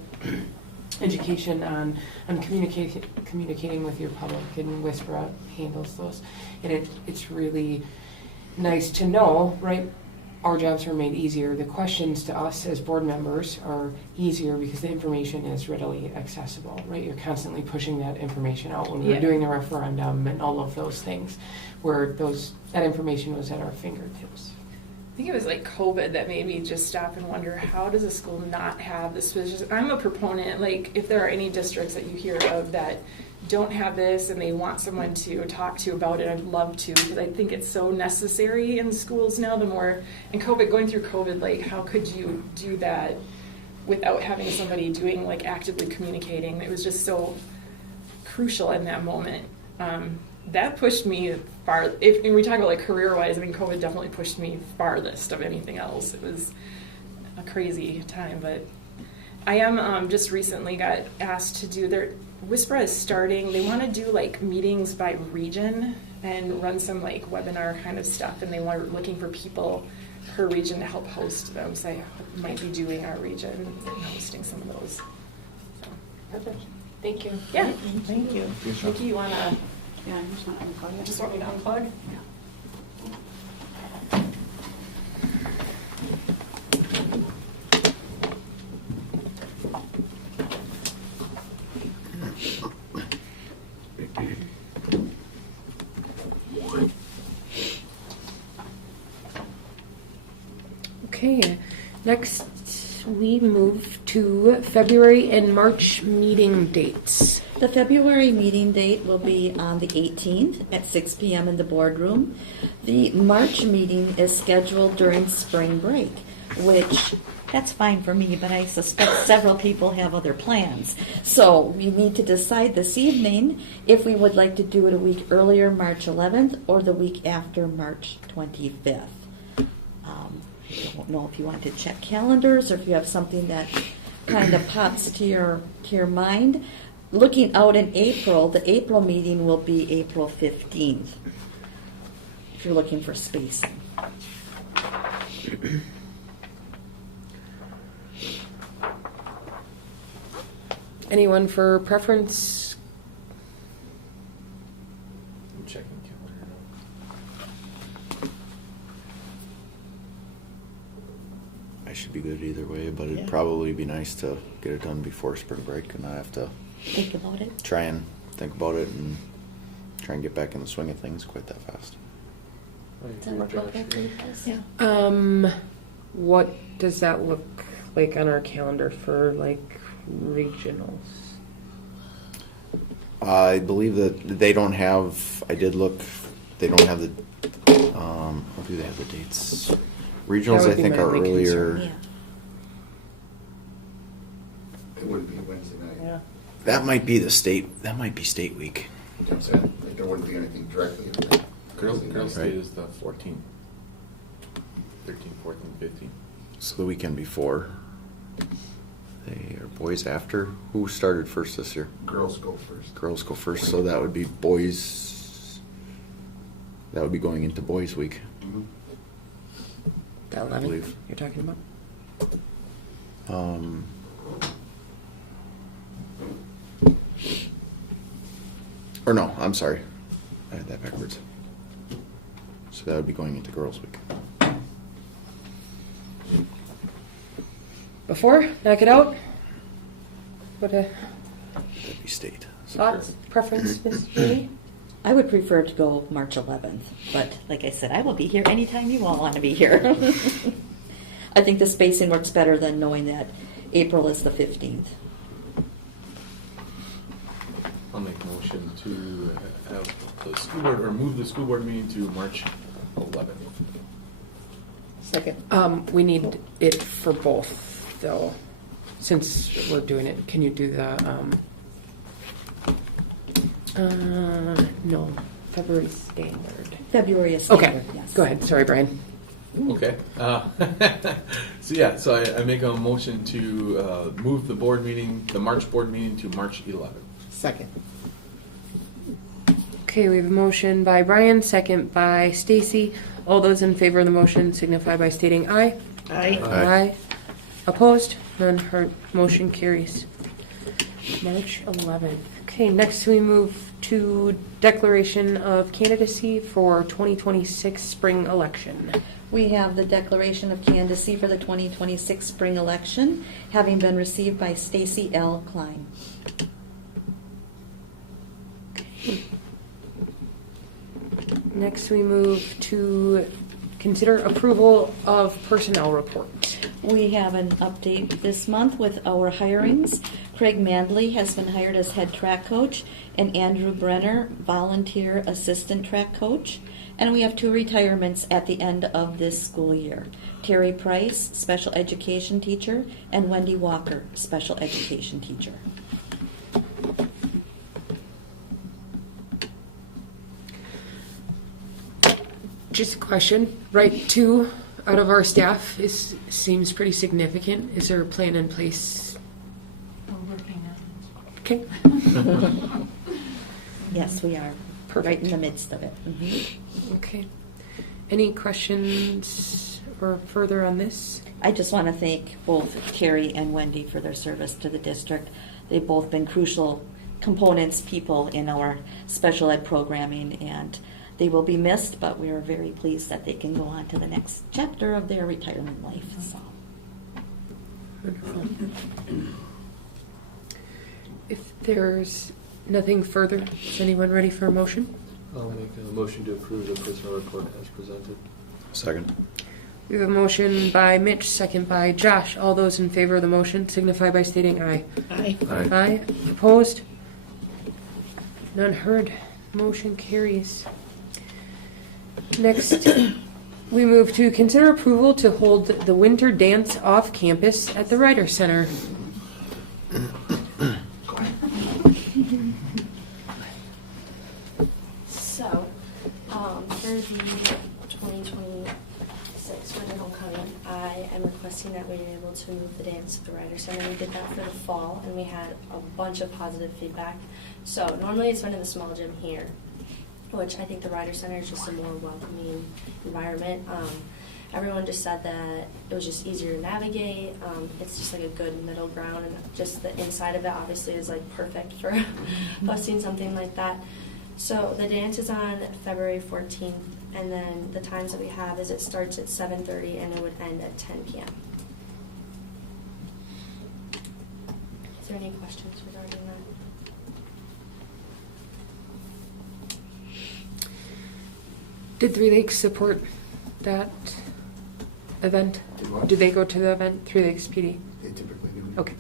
education on communicating with your public, and Whisper handles those. And it's really nice to know, right? Our jobs are made easier. The questions to us as board members are easier because the information is readily accessible, right? You're constantly pushing that information out when we're doing the referendum and all of those things, where that information was at our fingertips. I think it was like COVID that made me just stop and wonder, how does a school not have this? I'm a proponent, like if there are any districts that you hear of that don't have this and they want someone to talk to about it, I'd love to, because I think it's so necessary in schools now. And going through COVID, like how could you do that without having somebody doing, like actively communicating? It was just so crucial in that moment. That pushed me far. If we talk about like career-wise, I mean, COVID definitely pushed me farthest of anything else. It was a crazy time, but I am just recently got asked to do Whisper is starting. They want to do like meetings by region and run some like webinar kind of stuff, and they were looking for people per region to help host them. So I might be doing our region and hosting some of those. So. Perfect. Thank you. Yeah. Thank you. Nikki, you want to? Yeah, I just want to unplug it. Just want me to unplug? Okay, next we move to February and March meeting dates. The February meeting date will be on the 18th at 6 p.m. in the boardroom. The March meeting is scheduled during spring break, which that's fine for me, but I suspect several people have other plans. So we need to decide this evening if we would like to do it a week earlier, March 11th, or the week after, March 25th. I don't know if you want to check calendars or if you have something that kind of pops to your mind. Looking out in April, the April meeting will be April 15th, if you're looking for spacing. Anyone for preference? I'm checking calendar now. I should be good either way, but it'd Yeah. probably be nice to get it done before spring break and not have to Think about it. try and think about it and try and get back in the swing of things quite that fast. Yeah. What does that look like on our calendar for like regionals? I believe that they don't have, I did look, they don't have the, what do they have the dates? Regionals, would I be think, my are only earlier. Yeah. It wouldn't be Wednesday night. Yeah. That might be state week. I'm saying, like, there wouldn't be anything directly in there. Girls Right. State is the 14th. 13, 14, 15. So the weekend before. They are boys after. Who started first this year? Girls go first. Girls go first, so that would be boys. That would be going into boys week. Mhm. The I 11th believe. you're talking about? Or no, I'm sorry. I had that backwards. So that would be going into girls week. Before? Knock it out? What That'd be state. thoughts, preference, Ms. Julie? I would prefer to go March 11th, but like I said, I will be here anytime you all want to be here. I think the spacing works better than knowing that April is the 15th. I'll make a motion to have the school board, or move the school board meeting to March 11th. Second. We need it for both, though. Since we're doing it, can you do the, no, February standard. February is Okay, standard, yes. go ahead. Sorry, Brian. Okay. So I make a motion to move the board meeting, the March board meeting to March 11th. Second. Okay, we have a motion by Brian, second by Stacy. All those in favor of the motion signify by stating aye. Aye. Aye. Opposed? None heard. Motion carries. March 11th. Okay, next we move to declaration of candidacy for 2026 spring election. We have the declaration of candidacy for the 2026 spring election, having been received by Stacy L. Klein. Next we move to consider approval of personnel report. We have an update this month with our hirings. Craig Mandley has been hired as head track coach, and Andrew Brenner, volunteer assistant track coach. And we have 2 retirements at the end of this school year. Terry Price, special education teacher, and Wendy Walker, special education teacher. Just a question, right, 2 out of our staff seems pretty significant. Is there a plan in place? We're working on Okay, Yes, we are. Perfect. Right in the midst of it. Mhm. okay. Any questions or further on this? I just want to thank both Terry and Wendy for their service to the district. They've both been crucial components, people in our special ed programming, and they will be missed, but we are very pleased that they can go on to the next chapter of their retirement life. So. Wonderful. If there's nothing further, is anyone ready for a motion? I'll make a motion to approve the personnel report as presented. Second. We have a motion by Mitch, second by Josh. All those in favor of the motion signify by stating aye. Aye. Aye. Aye. Opposed? None heard. Motion carries. Next, we move to consider approval to hold the winter dance off campus at the Ryder Center. So, for the 2026 winter homecoming, I am requesting that we be able to move the dance to the Ryder Center. We did that for the fall, and we had a bunch of positive feedback. So normally it's been in the small gym here, which I think the Ryder Center is just a more welcoming environment. Everyone just said that it was just easier to navigate. It's just like a good middle ground, and just the inside of it obviously is like perfect for hosting something like that. So the dance is on February 14th, and then the times that we have is it starts at 7:30 and it would end at 10 p.m. Is there any questions regarding that? Did Three Lakes support that event? Did what? Did they go to the event, Three Lakes PD? They typically do. Okay.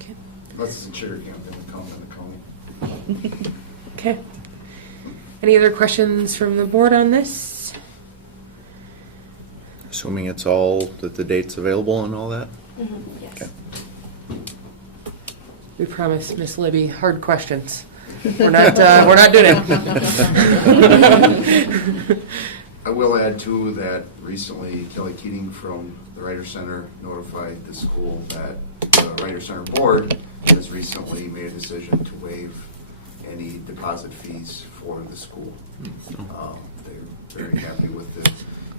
Okay. Unless it's a sugar camp, then they come in the county. Okay. Any other questions from the board on this? Assuming it's all, that the date's available and all that? Yes. Okay. We promise, Miss Libby, hard questions. We're not doing it. I will add too that recently Kelly Keating from the Ryder Center notified the school that the Ryder Center board has recently made a decision to waive any deposit fees for the school. They're very happy with the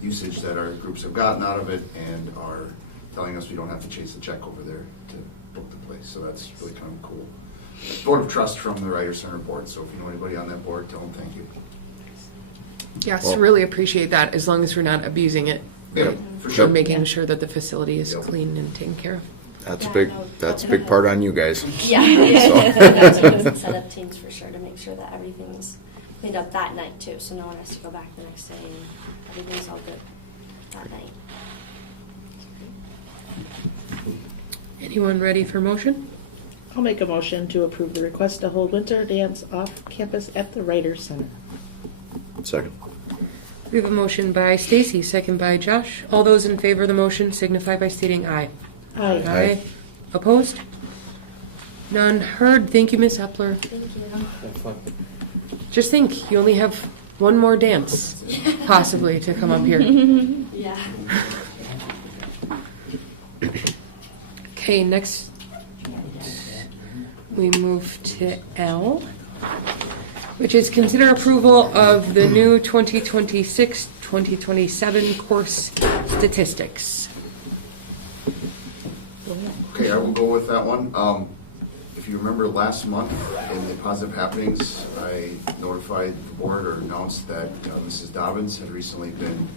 usage that our groups have gotten out of it and are telling us we don't have to chase a check over there to book the place. So that's really kind of cool. Vote of trust from the Ryder Center board. So if you know anybody on that board, tell them thank you. Yes, Well- really appreciate that, as long as we're not abusing it. Yeah, for We're sure. making sure that the facility is Yep. clean and taken care of. That's Yeah, big, no, that's a okay. big part on you guys. Yeah, that's what we set up teams for sure to make sure that everything's cleaned up that night too, so no one has to go back the next day and everything's all good that night. Anyone ready for motion? I'll make a motion to approve the request to hold winter dance off campus at the Ryder Center. Second. We have a motion by Stacy, second by Josh. All those in favor of the motion signify by stating aye. Aye. Aye. Opposed? None heard. Thank you, Miss Epler. Thank you. Have fun. Just think, you only have one more dance, possibly, to come up here. Yeah. Okay, next we move to L, which is consider approval of the new 2026-2027 course statistics. Okay, Okay, I will go with that one. If you remember last month in the positive happenings, I notified the board or announced that Mrs. Dobbins had recently been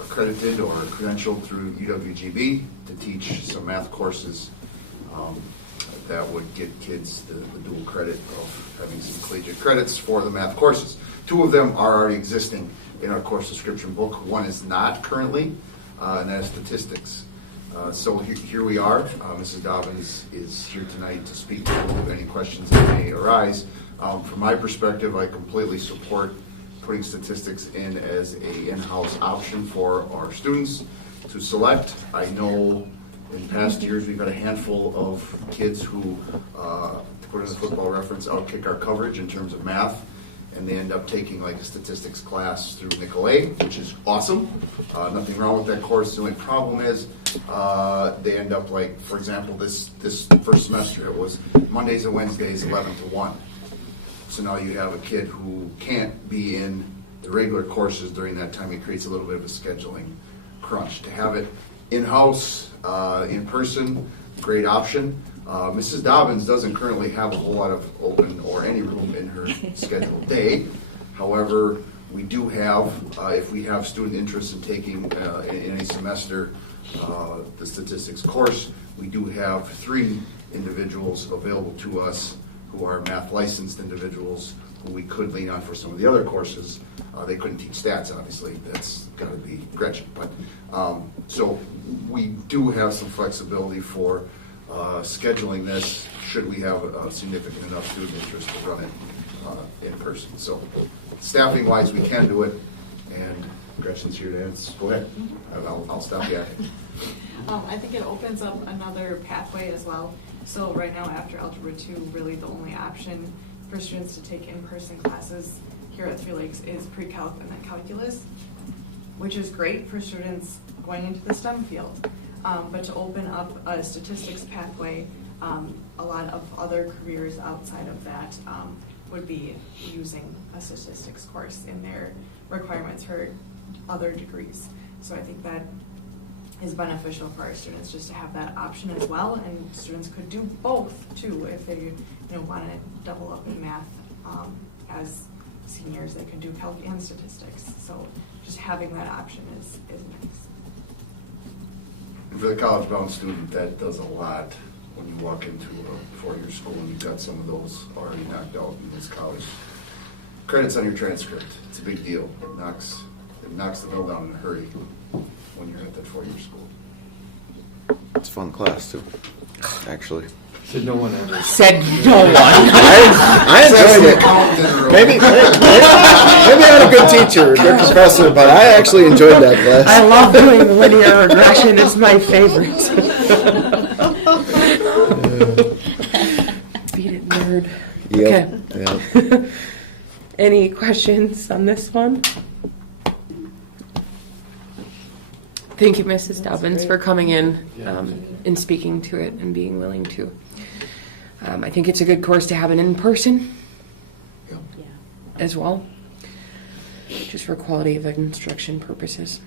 accredited or credentialed through UWGB to teach some math courses that would get kids the dual credit of having some collegiate credits for the math courses. 2 of them are already existing in our course description book. 1 is not currently, and that is statistics. So here we are. Mrs. Dobbins is here tonight to speak to any questions that may arise. From my perspective, I completely support putting statistics in as a in-house option for our students to select. I know in past years we've had a handful of kids who, to put in a football reference, outkick our coverage in terms of math, and they end up taking like a statistics class through Nicolay, which is awesome. Nothing wrong with that course. The only problem is they end up like, for example, this first semester, it was Mondays and Wednesdays 11 to 1. So now you have a kid who can't be in the regular courses during that time. It creates a little bit of a scheduling crunch. To have it in-house, in person, great option. Mrs. Dobbins doesn't currently have a whole lot of open or any room in her scheduled day. However, we do have, if we have student interest in taking in any semester the statistics course, we do have 3 individuals available to us who are math licensed individuals who we could lean on for some of the other courses. They couldn't teach stats, obviously. That's got to be Gretchen. But so we do have some flexibility for scheduling this should we have a significant enough student interest to run it in person. So staffing wise, we can do it. And Gretchen's here to answer. Go ahead. I'll stop yapping. I think it opens up another pathway as well. So right now, after Algebra 2, really the only option for students to take in-person classes here at Three Lakes is pre-calc and then calculus, which is great for students going into the STEM field. But to open up a statistics pathway, a lot of other careers outside of that would be using a statistics course in their requirements for other degrees. So I think that is beneficial for our students just to have that option as well, and students could do both too if they want to double up in math. As seniors, they could do calc and statistics. So just having that option is nice. And for the college-bound student, that does a lot when you walk into a 4-year school and you've got some of those already knocked out in this college. Credits on your transcript, it's a big deal. It knocks the bell down in a hurry when you're at that 4-year school. It's a fun class too, actually. Said no one ever. Said no one. I enjoyed it. Maybe I'm a good teacher, a good professor, but I actually enjoyed that class. I love doing linear regression. It's my favorite. Beat it, nerd. Yep. Okay. Yep. Any questions on this one? Thank you, Mrs. Dobbins, for coming in and speaking to it and being willing to. I think it's a good course to have it in person as well, just for quality of instruction purposes.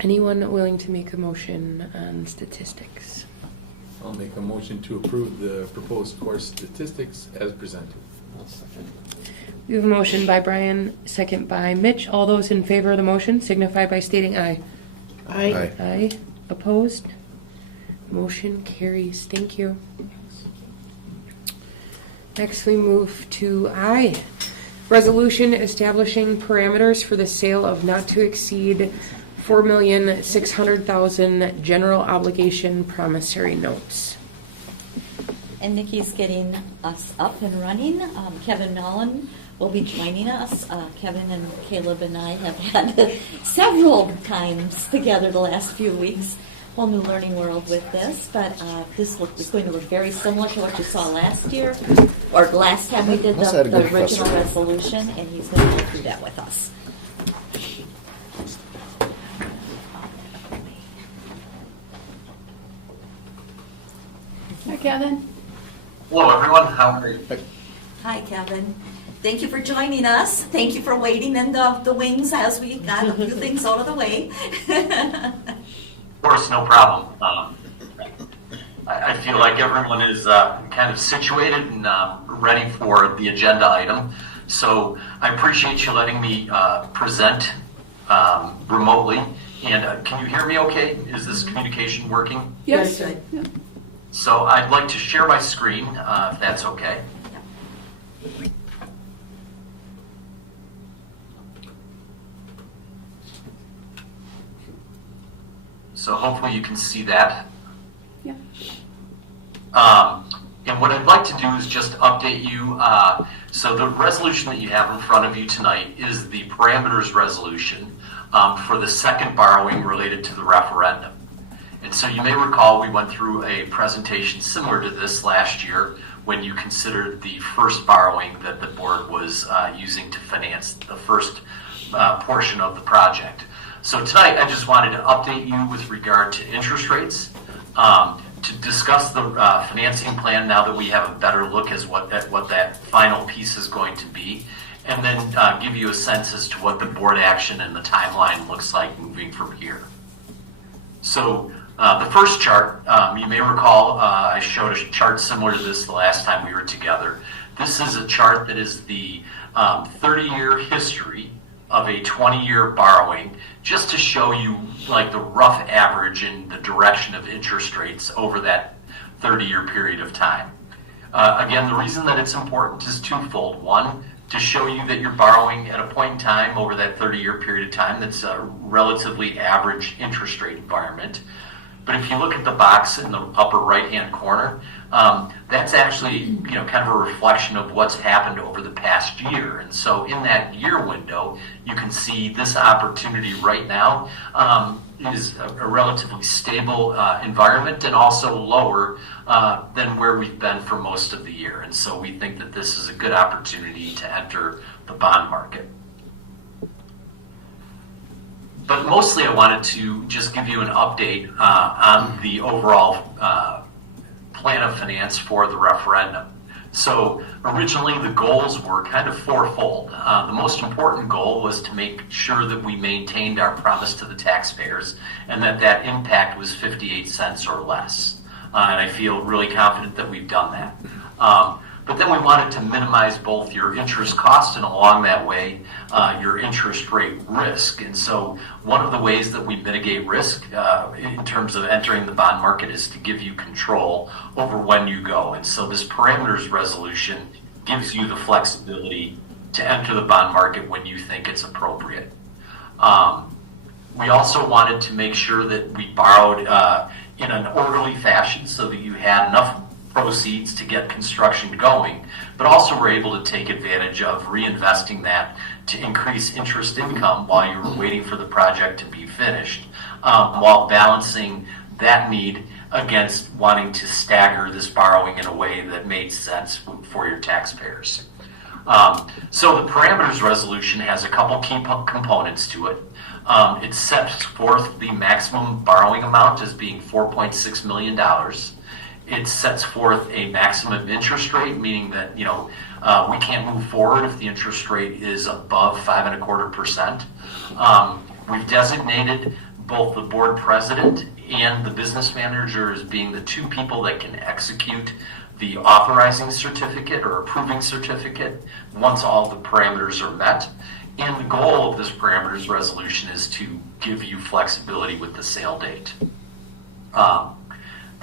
Anyone willing to make a motion on statistics? I'll make a motion to approve the proposed course statistics as presented. We have a motion by Brian, second by Mitch. All those in favor of the motion signify by stating aye. Aye. Aye. Opposed? Motion carries. Thank you. Next, we move to I. Resolution establishing parameters for the sale of not to exceed $4,600,000 general obligation promissory notes. And Nikki's getting us up and running. Kevin Nolan will be joining us. Kevin and Caleb and I have had several times together the last few weeks. Whole new learning world with this, but this is going to look very similar to what you saw last year, or last time we did the original resolution, and he's going to go through that with us. Hi, Kevin. Hello, everyone. How are you? Hi, Kevin. Thank you for joining us. Thank you for waiting in the wings as we got a few things out of the way. Of course, no problem. I I feel like everyone is kind of situated and ready for the agenda item. So I appreciate you letting me present remotely. And can you hear me okay? Is this communication working? Yes. So I'd like to share my screen, if that's okay. So hopefully you can see that. Yeah. And what I'd like to do is just update you. So the resolution that you have in front of you tonight is the parameters resolution for the second borrowing related to the referendum. And so you may recall we went through a presentation similar to this last year when you considered the first borrowing that the board was using to finance the first portion of the project. So tonight I just wanted to update you with regard to interest rates, to discuss the financing plan now that we have a better look as what that final piece is going to be, and then give you a sense as to what the board action and the timeline looks like moving from here. So the first chart, you may recall I showed a chart similar to this the last time we were together. This is a chart that is the 30-year history of a 20-year borrowing, just to show you like the rough average in the direction of interest rates over that 30-year period of time. Again, the reason that it's important is twofold. One, to show you that you're borrowing at a point in time over that 30-year period of time that's a relatively average interest rate environment. But if you look at the box in the upper right-hand corner, that's actually kind of a reflection of what's happened over the past year. And so in that year window, you can see this opportunity right now is a relatively stable environment and also lower than where we've been for most of the year. And so we think that this is a good opportunity to enter the bond market. But mostly I wanted to just give you an update on the overall plan of finance for the referendum. So originally the goals were kind of fourfold. The most important goal was to make sure that we maintained our promise to the taxpayers and that impact was 58 cents or less. And I feel really confident that we've done that. But then we wanted to minimize both your interest cost and along that way, your interest rate risk. And so one of the ways that we mitigate risk in terms of entering the bond market is to give you control over when you go. And so this parameters resolution gives you the flexibility to enter the bond market when you think it's appropriate. We also wanted to make sure that we borrowed in an orderly fashion so that you had enough proceeds to get construction going, but also were able to take advantage of reinvesting that to increase interest income while you were waiting for the project to be finished, while balancing that need against wanting to stagger this borrowing in a way that made sense for your taxpayers. So the parameters resolution has a couple key components to it. It sets forth the maximum borrowing amount as being $4.6 million. It sets forth a maximum interest rate, meaning that we can't move forward if the interest rate is above 5.25%. We've designated both the board president and the business manager as being the two people that can execute the authorizing certificate or approving certificate once all the parameters are met. And the goal of this parameters resolution is to give you flexibility with the sale date.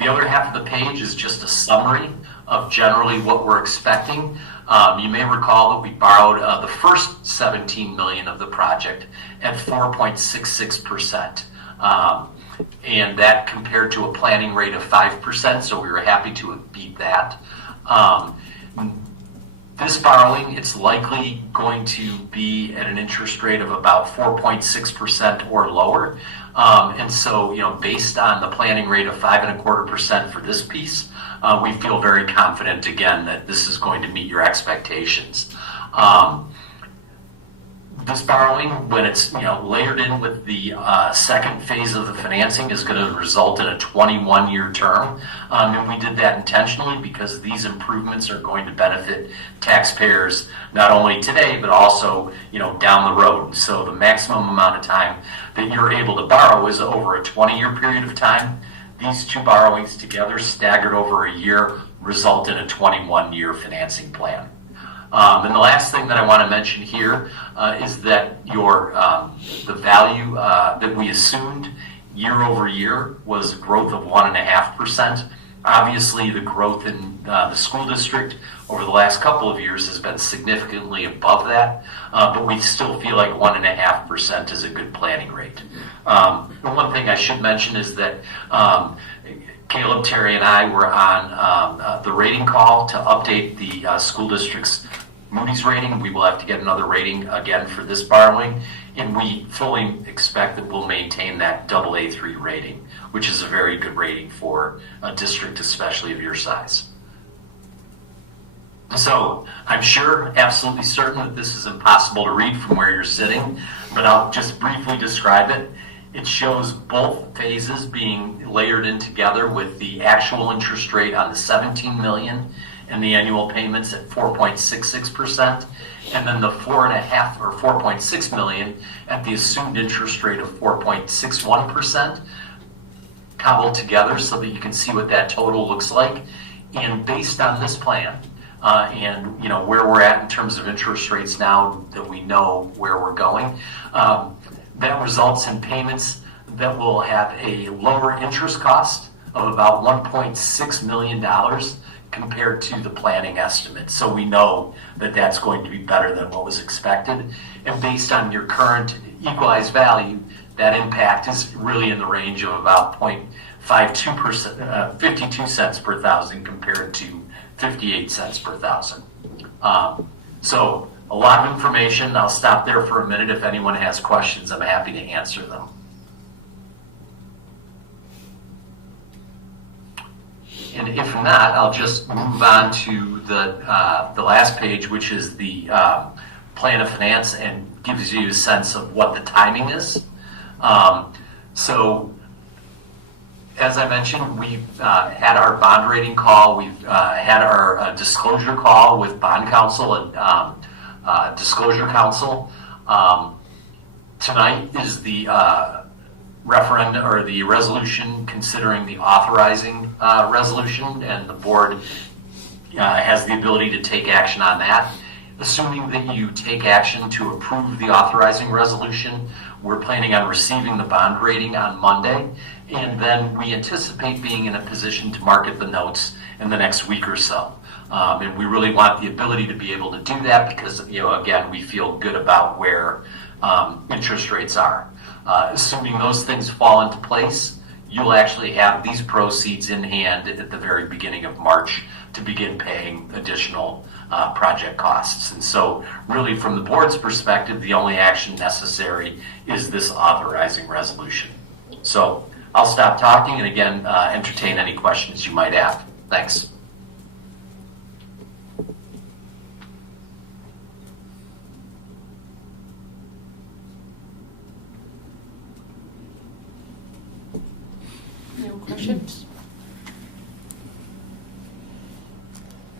The other half of the page is just a summary of generally what we're expecting. You may recall that we borrowed the first $17 million of the project at 4.66%. And that compared to a planning rate of 5%, so we were happy to beat that. This borrowing, it's likely going to be at an interest rate of about 4.6% or lower. And so, based on the planning rate of 5.25% for this piece, we feel very confident, again, that this is going to meet your expectations. This borrowing, when it's layered in with the second phase of the financing, is going to result in a 21-year term. And we did that intentionally because these improvements are going to benefit taxpayers not only today but also down the road. So the maximum amount of time that you're able to borrow is over a 20-year period of time. These two borrowings together, staggered over a year, result in a 21-year financing plan. And the last thing that I want to mention here is that the value that we assumed year over year was growth of 1.5%. Obviously, the growth in the school district over the last couple of years has been significantly above that, but we still feel like 1.5% is a good planning rate. The one thing I should mention is that Caleb, Terry, and I were on the rating call to update the school district's Moody's rating. We will have to get another rating again for this borrowing, and we fully expect that we'll maintain that AA3 rating, which is a very good rating for a district, especially of your size. So I'm sure, absolutely certain that this is impossible to read from where you're sitting, but I'll just briefly describe it. It shows both phases being layered in together with the actual interest rate on the $17 million and the annual payments at 4.66%, and then the 4.5 or 4.6 million at the assumed interest rate of 4.61%, cobbled together so that you can see what that total looks like. And based on this plan, and where we're at in terms of interest rates now that we know where we're going, that results in payments that will have a lower interest cost of about $1.6 million compared to the planning estimate. So we know that that's going to be better than what was expected. And based on your current equalized value, that impact is really in the range of about 0.52%, 52 cents per thousand compared to 58 cents per thousand. So a lot of information. I'll stop there for a minute. If anyone has questions, I'm happy to answer them. And if not, I'll just move on to the last page, which is the plan of finance, and gives you a sense of what the timing is. So, as I mentioned, we've had our bond rating call. We've had our disclosure call with bond counsel and disclosure counsel. Tonight is the referendum or the resolution considering the authorizing resolution, and the board has the ability to take action on that. Assuming that you take action to approve the authorizing resolution, we're planning on receiving the bond rating on Monday, and then we anticipate being in a position to market the notes in the next week or so. And we really want the ability to be able to do that because, again, we feel good about where interest rates are. Assuming those things fall into place, you'll actually have these proceeds in hand at the very beginning of March to begin paying additional project costs. And so really from the board's perspective, the only action necessary is this authorizing resolution. So I'll stop talking and again, entertain any questions you might have. Thanks. No questions?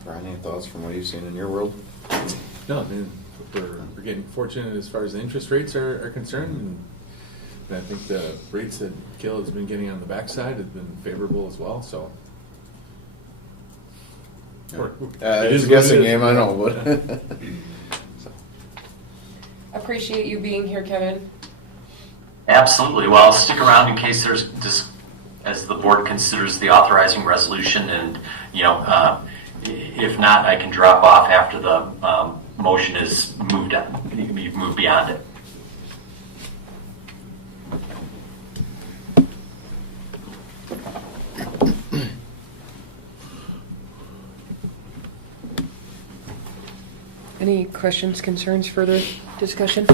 Brian, any thoughts from what you've seen in your world? No, I mean, we're getting fortunate as far as the interest rates are concerned, and I think the rates that Caleb's been getting on the backside have been favorable as well. So It's a guessing game, I know, but Appreciate you being here, Kevin. Absolutely. Well, I'll stick around in case there's just, as the board considers the authorizing resolution, and if not, I can drop off after the motion is moved on. You've moved beyond it. Any questions, concerns, further discussion?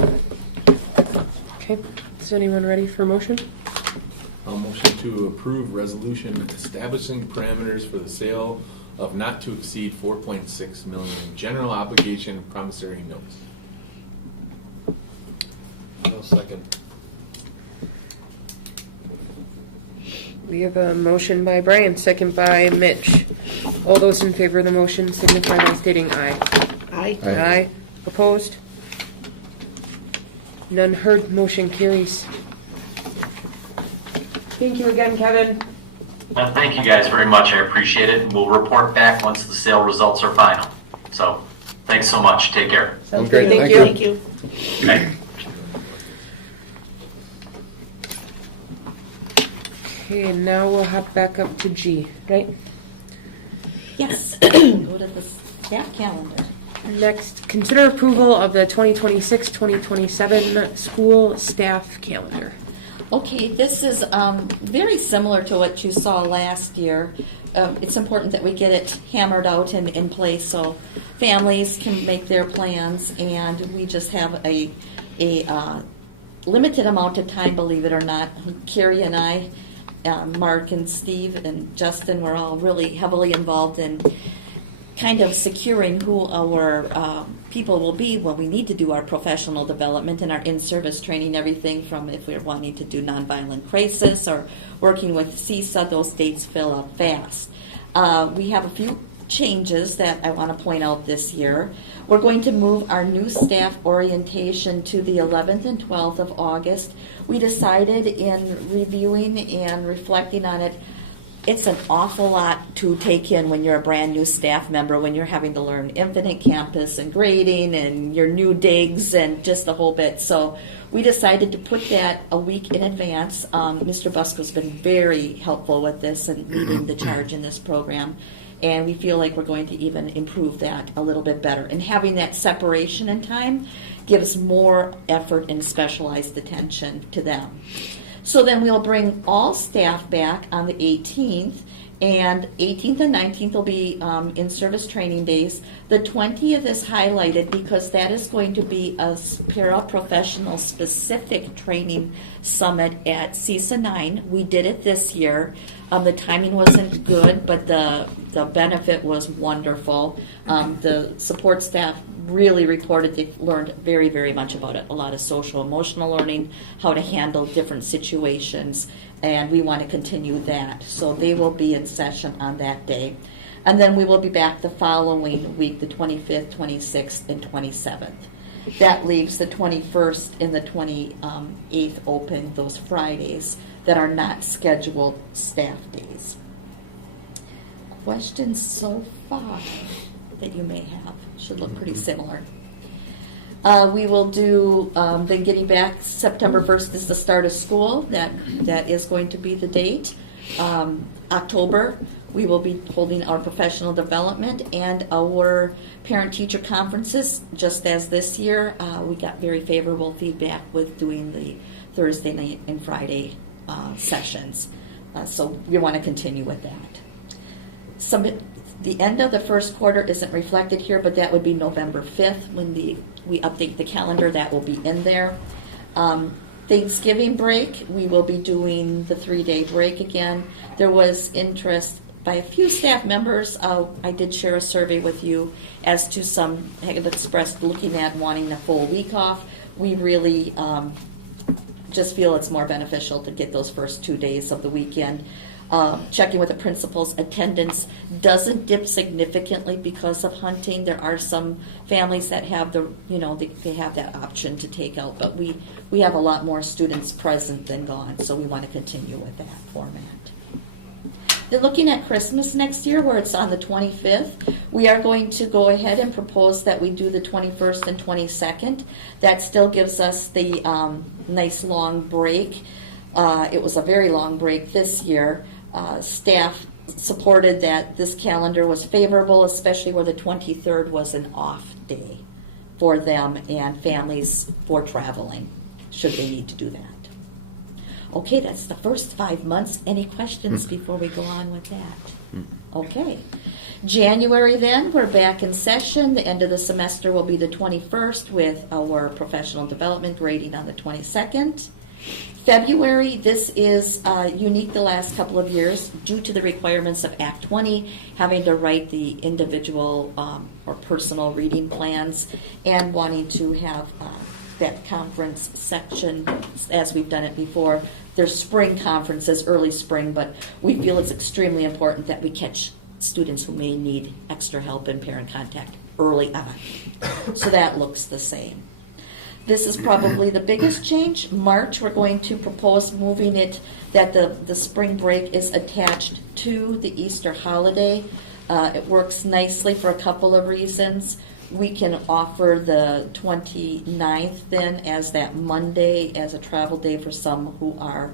Okay, is anyone ready for motion? I'll motion to approve resolution establishing parameters for the sale of not to exceed 4.6 million general obligation promissory notes. No second. We have a motion by Brian, second by Mitch. All those in favor of the motion signify by stating aye. Aye. Aye. Opposed? None heard. Motion carries. Thank you again, Kevin. Well, thank you guys very much. I appreciate it. And we'll report back once the sale results are final. So thanks so much. Take care. Sounds Great, good. thank you. Thank you. Okay. Okay, and now we'll hop back up to G, right? Yes. Go to the staff calendar. Next, consider approval of the 2026-2027 school staff calendar. Okay, this is very similar to what you saw last year. It's important that we get it hammered out and in place so families can make their plans, and we just have a limited amount of time, believe it or not. Carrie and I, Mark and Steve and Justin were all really heavily involved in kind of securing who our people will be when we need to do our professional development and our in-service training, everything from if we're wanting to do nonviolent crisis or working with CISA, those dates fill up fast. We have a few changes that I want to point out this year. We're going to move our new staff orientation to the 11th and 12th of August. We decided in reviewing and reflecting on it, it's an awful lot to take in when you're a brand new staff member, when you're having to learn Infinite Campus and grading and your new digs and just the whole bit. So we decided to put that a week in advance. Mr. Busco's been very helpful with this and leading the charge in this program. And we feel like we're going to even improve that a little bit better. And having that separation in time gives more effort and specialized attention to them. So then we'll bring all staff back on the 18th, and 18th and 19th will be in-service training days. The 20th is highlighted because that is going to be a paraprofessional specific training summit at CISA 9. We did it this year. The timing wasn't good, but the benefit was wonderful. The support staff really reported they've learned very, very much about it. A lot of social emotional learning, how to handle different situations, and we want to continue that. So they will be in session on that day. And then we will be back the following week, the 25th, 26th, and 27th. That leaves the 21st and the 28th open, those Fridays that are not scheduled staff days. Questions so far that you may have? Should look pretty similar. We will do, then getting back, September 1st is the start of school. That is going to be the date. October, we will be holding our professional development and our parent-teacher conferences, just as this year. We got very favorable feedback with doing the Thursday night and Friday sessions. So we want to continue with that. The end of the first quarter isn't reflected here, but that would be November 5th when we update the calendar. That will be in there. Thanksgiving break, we will be doing the 3-day break again. There was interest by a few staff members. I did share a survey with you as to some have expressed looking at wanting a full week off. We really just feel it's more beneficial to get those first 2 days of the weekend. Checking with the principals, attendance doesn't dip significantly because of hunting. There are some families that have they have that option to take out, but we have a lot more students present than gone, so we want to continue with that format. Then looking at Christmas next year, where it's on the 25th, we are going to go ahead and propose that we do the 21st and 22nd. That still gives us the nice long break. It was a very long break this year. Staff supported that this calendar was favorable, especially where the 23rd was an off day for them and families for traveling, should they need to do that. Okay, that's the first 5 months. Any questions before we go on with that? Okay. January then, we're back in session. The end of the semester will be the 21st with our professional development grading on the 22nd. February, this is unique the last couple of years due to the requirements of Act 20, having to write the individual or personal reading plans and wanting to have that conference section as we've done it before. There's spring conferences, early spring, but we feel it's extremely important that we catch students who may need extra help in parent contact early on. So that looks the same. This is probably the biggest change. March, we're going to propose moving it, that the spring break is attached to the Easter holiday. It works nicely for a couple of reasons. We can offer the 29th then as that Monday as a travel day for some who are,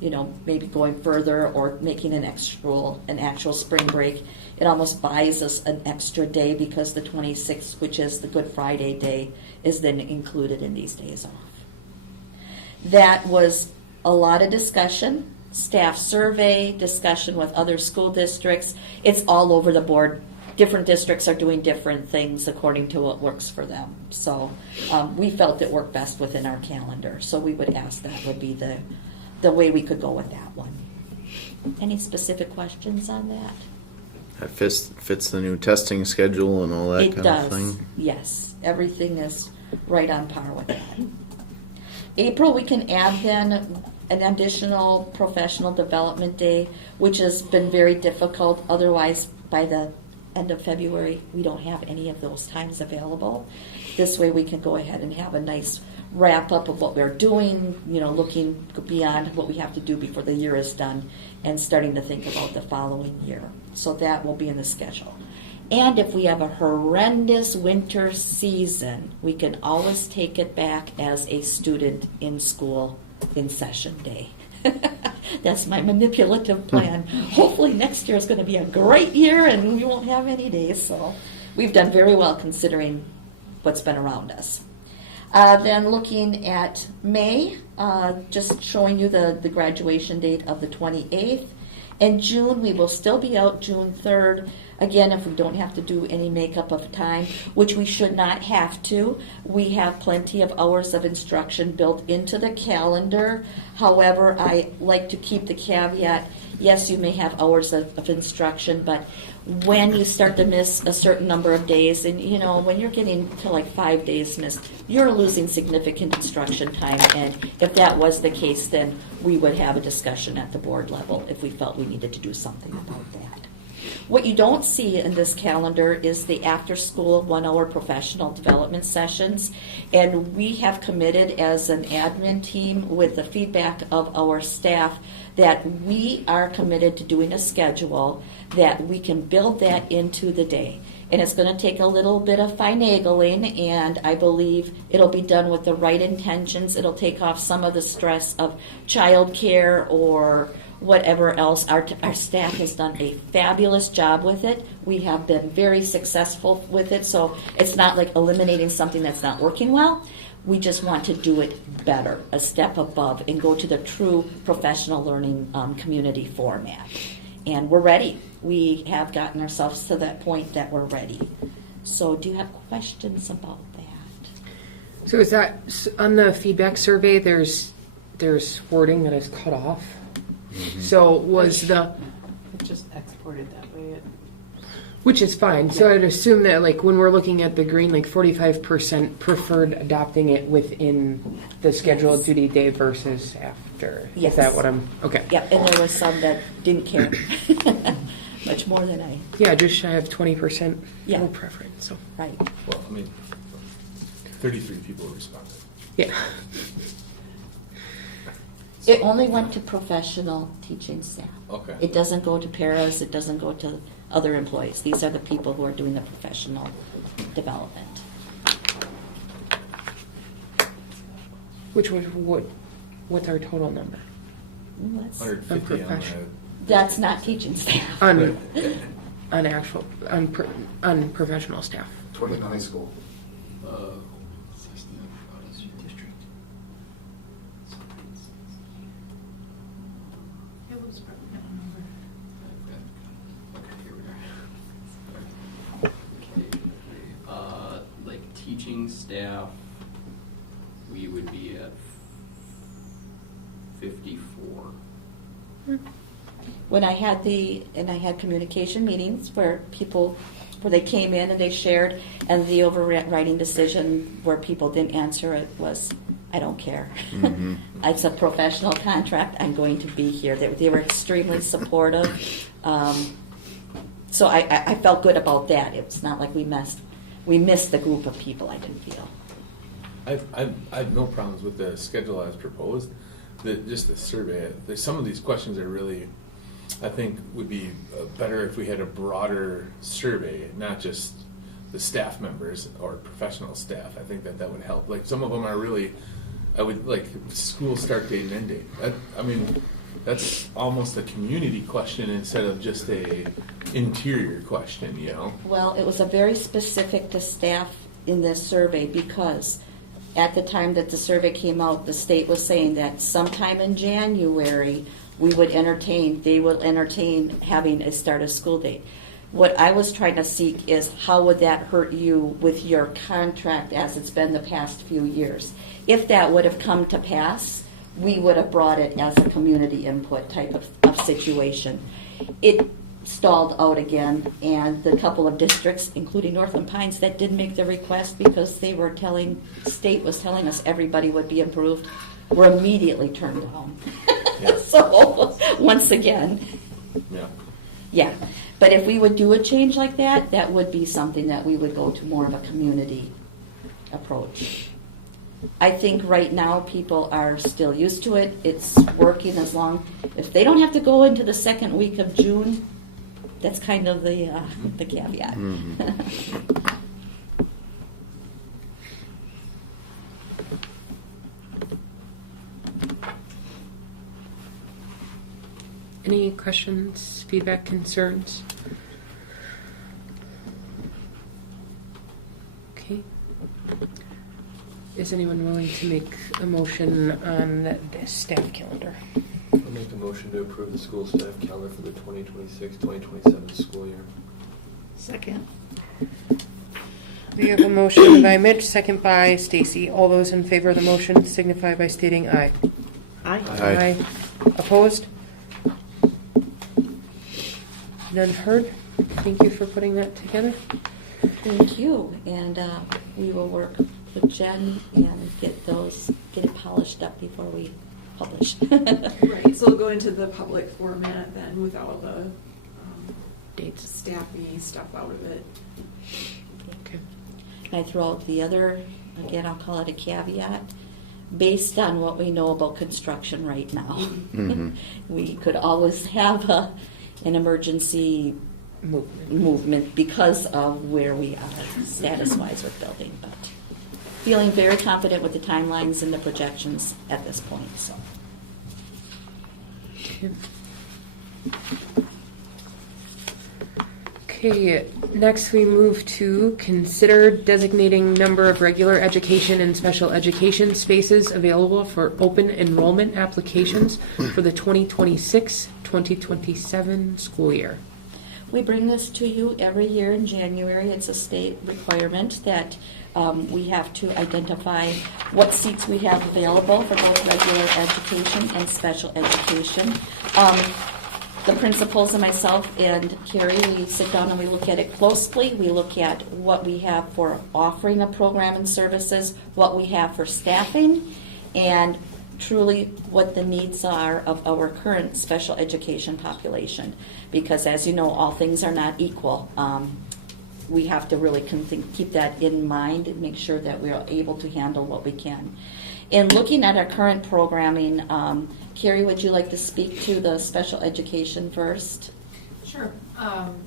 maybe going further or making an actual spring break. It almost buys us an extra day because the 26th, which is the Good Friday day, is then included in these days off. That was a lot of discussion, staff survey, discussion with other school districts. It's all over the board. Different districts are doing different things according to what works for them. So we felt it worked best within our calendar. So we would ask that would be the way we could go with that one. Any specific questions on that? That fits the new testing schedule and all that It kind does, of thing. yes. Everything is right on par with that. April, we can add then an additional professional development day, which has been very difficult. Otherwise, by the end of February, we don't have any of those times available. This way we can go ahead and have a nice wrap up of what we're doing, looking beyond what we have to do before the year is done and starting to think about the following year. So that will be in the schedule. And if we have a horrendous winter season, we can always take it back as a student in school in session day. That's my manipulative plan. Hopefully next year is going to be a great year and we won't have any days. So we've done very well considering what's been around us. Then looking at May, just showing you the graduation date of the 28th. In June, we will still be out June 3rd. Again, if we don't have to do any makeup of time, which we should not have to, we have plenty of hours of instruction built into the calendar. However, I like to keep the caveat, yes, you may have hours of instruction, but when you start to miss a certain number of days, and when you're getting to like 5 days missed, you're losing significant instruction time. And if that was the case, then we would have a discussion at the board level if we felt we needed to do something about that. What you don't see in this calendar is the after-school 1-hour professional development sessions. And we have committed as an admin team with the feedback of our staff that we are committed to doing a schedule that we can build that into the day. And it's going to take a little bit of finagling, and I believe it'll be done with the right intentions. It'll take off some of the stress of childcare or whatever else. Our staff has done a fabulous job with it. We have been very successful with it, so it's not like eliminating something that's not working well. We just want to do it better, a step above, and go to the true professional learning community format. And we're ready. We have gotten ourselves to that point that we're ready. So do you have questions about that? So is that on the feedback survey? There's wording that is cut off. Mm-hmm. So was It just exported that way. which is fine. So I'd assume that like when we're looking at the green, like 45% preferred adopting it within the scheduled duty day versus after. Yes. Is that what I'm okay? Yep, and there was some that didn't care. Much more than I. Yeah, just shy of 20%. Yeah. No preference. So Right. Well, 33 people responded. yeah. It only went to professional teaching staff. Okay. It doesn't go to paras, it doesn't go to other employees. These are the people who are doing the professional development. Which was what's our total number? Let's- 150 on Unprofessional. That's not teaching staff. On professional staff. 20 in high school. Like teaching staff, we would be at 54. When I had communication meetings where they came in and they shared, and the overriding decision where people didn't answer it was, I don't care. Mm-hmm. It's a professional contract. I'm going to be here. They were extremely supportive. So I felt good about that. It's not like we missed the group of people, I didn't feel. I have no problems with the schedule as proposed. Just the survey. Some of these questions are really, I think, would be better if we had a broader survey, not just the staff members or professional staff. I think that would help. Like some of them are really, I would like school start date and end date. I mean, that's almost a community question instead of just a interior question, you know? Well, it was a very specific to staff in this survey because at the time that the survey came out, the state was saying that sometime in January they will entertain having a start of school date. What I was trying to seek is how would that hurt you with your contract as it's been the past few years? If that would have come to pass, we would have brought it as a community input type of situation. It stalled out again, and the couple of districts, including Northland Pines, that did make the request because they were state was telling us everybody would be approved, were immediately turned down. Yeah. So, once again, Yeah. yeah. But if we would do a change like that, that would be something that we would go to more of a community approach. I think right now people are still used to it. It's working if they don't have to go into the second week of June, that's kind of the caveat. Mm-hmm. Any questions, feedback, concerns? Okay. Is anyone willing to make a motion on the staff calendar? I'll make a motion to approve the school staff calendar for the 2026-2027 school year. Second. We have a motion by Mitch, second by Stacy. All those in favor of the motion signify by stating aye. Aye. Aye. Opposed? None heard. Thank you for putting that together. Thank you, and we will work with Jen and get it polished up before we publish. Right, so it'll go into the public format then with all the Dates. staffy stuff out of it. Okay. I throw out the other, again, I'll call it a caveat, based on what we know about construction right now. Mm-hmm. We could always have an emergency movement because of where we are status-wise with building, but feeling very confident with the timelines and the projections at this point. So. Okay, next we move to consider designating number of regular education and special education spaces available for open enrollment applications for the 2026-2027 school year. We bring this to you every year in January. It's a state requirement that we have to identify what seats we have available for both regular education and special education. The principals and myself and Carrie, we sit down and we look at it closely. We look at what we have for offering a program and services, what we have for staffing, and truly what the needs are of our current special education population. Because as you know, all things are not equal. We have to really keep that in mind and make sure that we are able to handle what we can. In looking at our current programming, Carrie, would you like to speak to the special education first? Sure.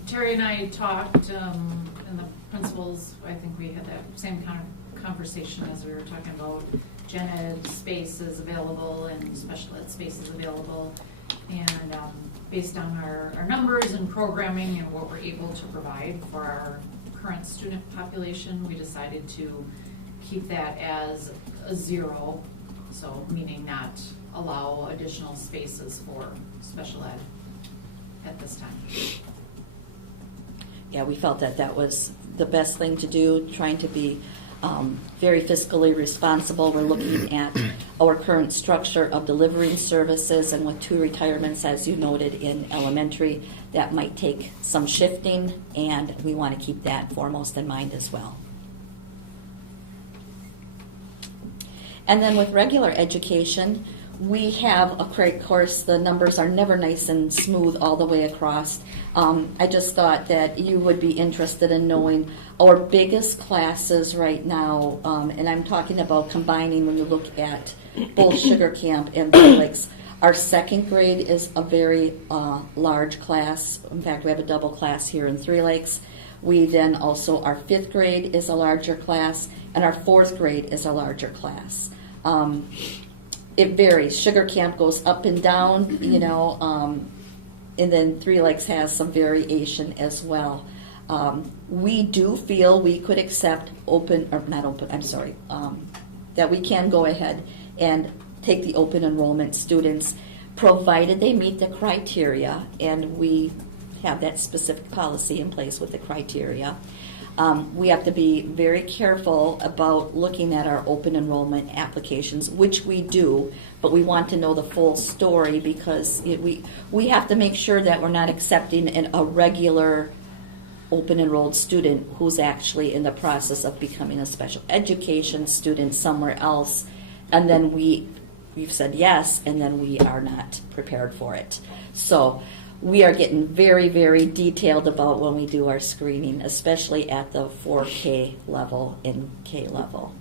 Terry and I talked, and the principals, I think we had that same kind of conversation as we were talking about gen ed spaces available and special ed spaces available. And based on our numbers and programming and what we're able to provide for our current student population, we decided to keep that as a 0, so meaning not allow additional spaces for special ed at this time. Yeah, we felt that was the best thing to do, trying to be very fiscally responsible. We're looking at our current structure of delivering services, and with 2 retirements, as you noted, in elementary, that might take some shifting, and we want to keep that foremost in mind as well. And then with regular education, We have, of course, the numbers are never nice and smooth all the way across. I just thought that you would be interested in knowing our biggest classes right now, and I'm talking about combining when you look at both Sugar Camp and Three Lakes. Our second grade is a very large class. In fact, we have a double class here in Three Lakes. We then also, our fifth grade is a larger class, and our fourth grade is a larger class. It varies. Sugar Camp goes up and down, and then Three Lakes has some variation as well. We do feel we could accept that we can go ahead and take the open enrollment students, provided they meet the criteria, and we have that specific policy in place with the criteria. We have to be very careful about looking at our open enrollment applications, which we do, but we want to know the full story because we have to make sure that we're not accepting a regular open enrolled student who's actually in the process of becoming a special education student somewhere else, and then we've said yes, and then we are not prepared for it. So we are getting very, very detailed about when we do our screening, especially at the 4K level and K level.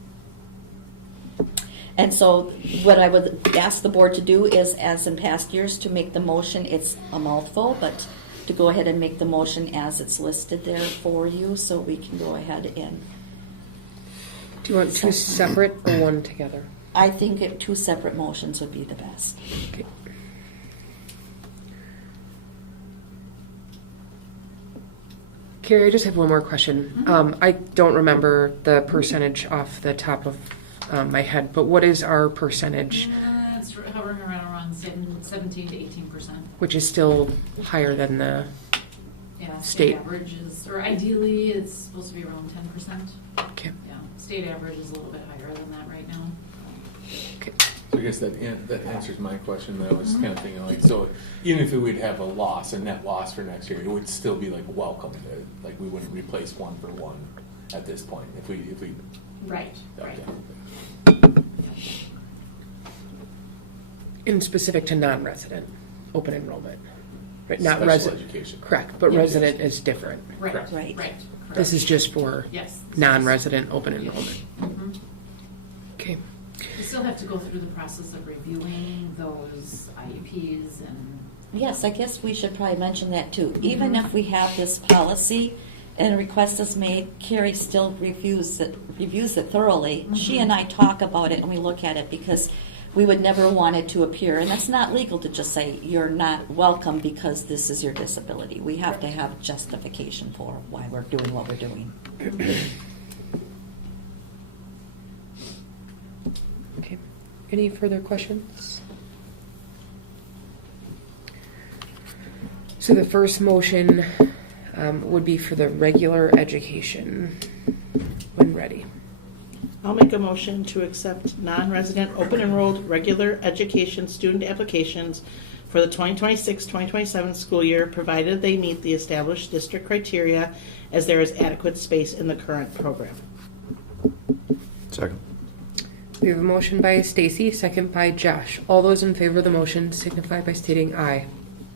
And so what I would ask the board to do is, as in past years, to make the motion, it's a mouthful, but to go ahead and make the motion as it's listed there for you, so we can go ahead and... Do you want two separate or one together? I think two separate motions would be the best. Okay. Carrie, I just have one more question. I don't remember the percentage off the top of my head, but what is our percentage? It's hovering around 17 to 18%. Which is still higher than the state average is, or ideally it's supposed to be around 10%. Okay. Yeah, state average is a little bit higher than that right now. Okay. So I guess that answers my question. That was kind of thinking like, so even if we would have a net loss for next year, it would still be like welcome. Like we wouldn't replace one for one at this point if we right. In specific to non-resident open enrollment, right? Not Special resident education. Correct, but resident is different. Right. Correct. Right. This is just for non-resident open enrollment. Mm-hmm. Okay. We still have to go through the process of reviewing those IEPs and... Yes, I guess we should probably mention that too. Even if we have this policy and a request is made, Carrie still reviews it thoroughly. Mm-hmm. She and I talk about it and we look at it because we would never want it to appear, and that's not legal to just say you're not welcome because this is your disability. We have to have justification for why we're doing what we're doing. Okay. Any further questions? So the first motion would be for the regular education when ready. I'll make a motion to accept non-resident open enrolled regular education student applications for the 2026-2027 school year, provided they meet the established district criteria as there is adequate space in the current program. Second. We have a motion by Stacy, second by Josh. All those in favor of the motion signify by stating aye.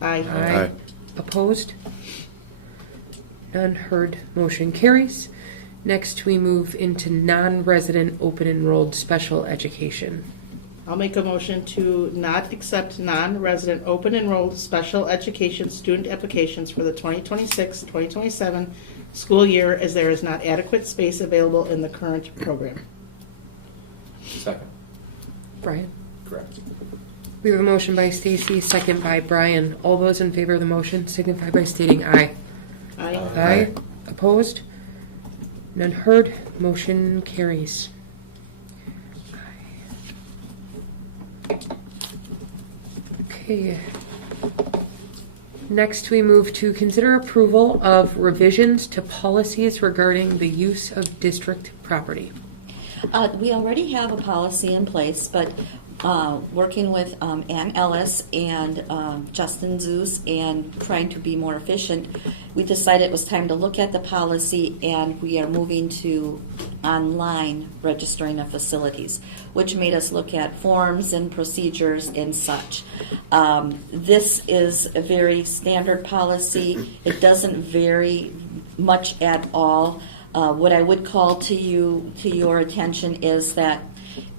Aye. Aye. Opposed? None heard. Motion carries. Next, we move into non-resident open enrolled special education. I'll make a motion to not accept non-resident open enrolled special education student applications for the 2026-2027 school year as there is not adequate space available in the current program. Second. Brian? Correct. We have a motion by Stacy, second by Brian. All those in favor of the motion signify by stating aye. Aye. Aye. Opposed? None heard. Motion carries. Okay. Next, we move to consider approval of revisions to policies regarding the use of district property. We already have a policy in place, but working with Ann Ellis and Justin Zeus and trying to be more efficient, we decided it was time to look at the policy, and we are moving to online registering of facilities, which made us look at forms and procedures and such. This is a very standard policy. It doesn't vary much at all. What I would call to your attention is that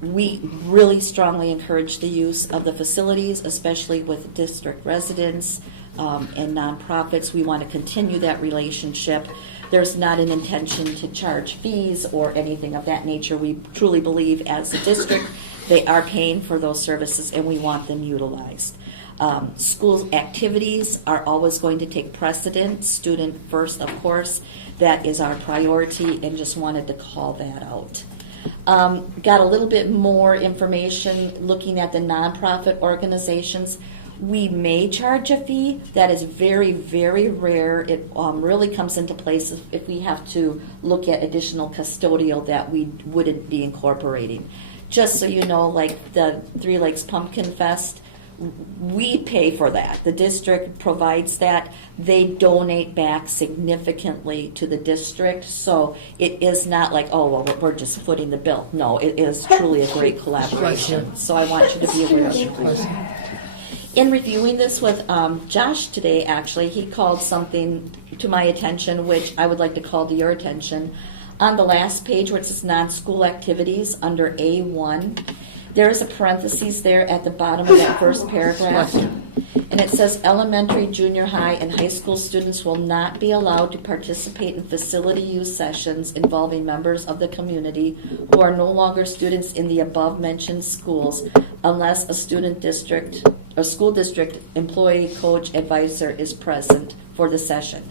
we really strongly encourage the use of the facilities, especially with district residents and nonprofits. We want to continue that relationship. There's not an intention to charge fees or anything of that nature. We truly believe as a district they are paying for those services and we want them utilized. School activities are always going to take precedence, student first, of course. That is our priority, and just wanted to call that out. Got a little bit more information looking at the nonprofit organizations. We may charge a fee. That is very, very rare. It really comes into place if we have to look at additional custodial that we wouldn't be incorporating. Just so you know, like the Three Lakes Pumpkin Fest, we pay for that. The district provides that. They donate back significantly to the district, so it is not like, oh, well, we're just footing the bill. No, it is truly a great collaboration. So I want you to be aware of that. In reviewing this with Josh today, actually, he called something to my attention, which I would like to call to your attention. On the last page where it says non-school activities under A1, there is a parenthesis there at the bottom of that first paragraph. And it says elementary, junior high, and high school students will not be allowed to participate in facility use sessions involving members of the community who are no longer students in the above mentioned schools unless a school district employee, coach, advisor is present for the session.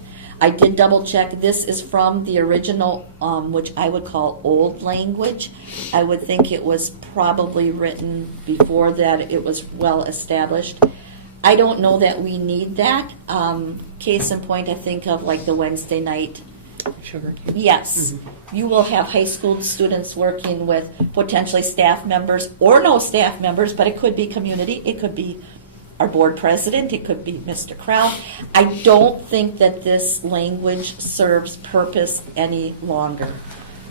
I did double check. This is from the original, which I would call old language. I would think it was probably written before that it was well established. I don't know that we need that. Case in point, I think of like the Wednesday night. Sugar. Yes. Mm-hmm. You will have high school students working with potentially staff members or no staff members, but it could be community. It could be our board president. It could be Mr. Crow. I don't think that this language serves purpose any longer.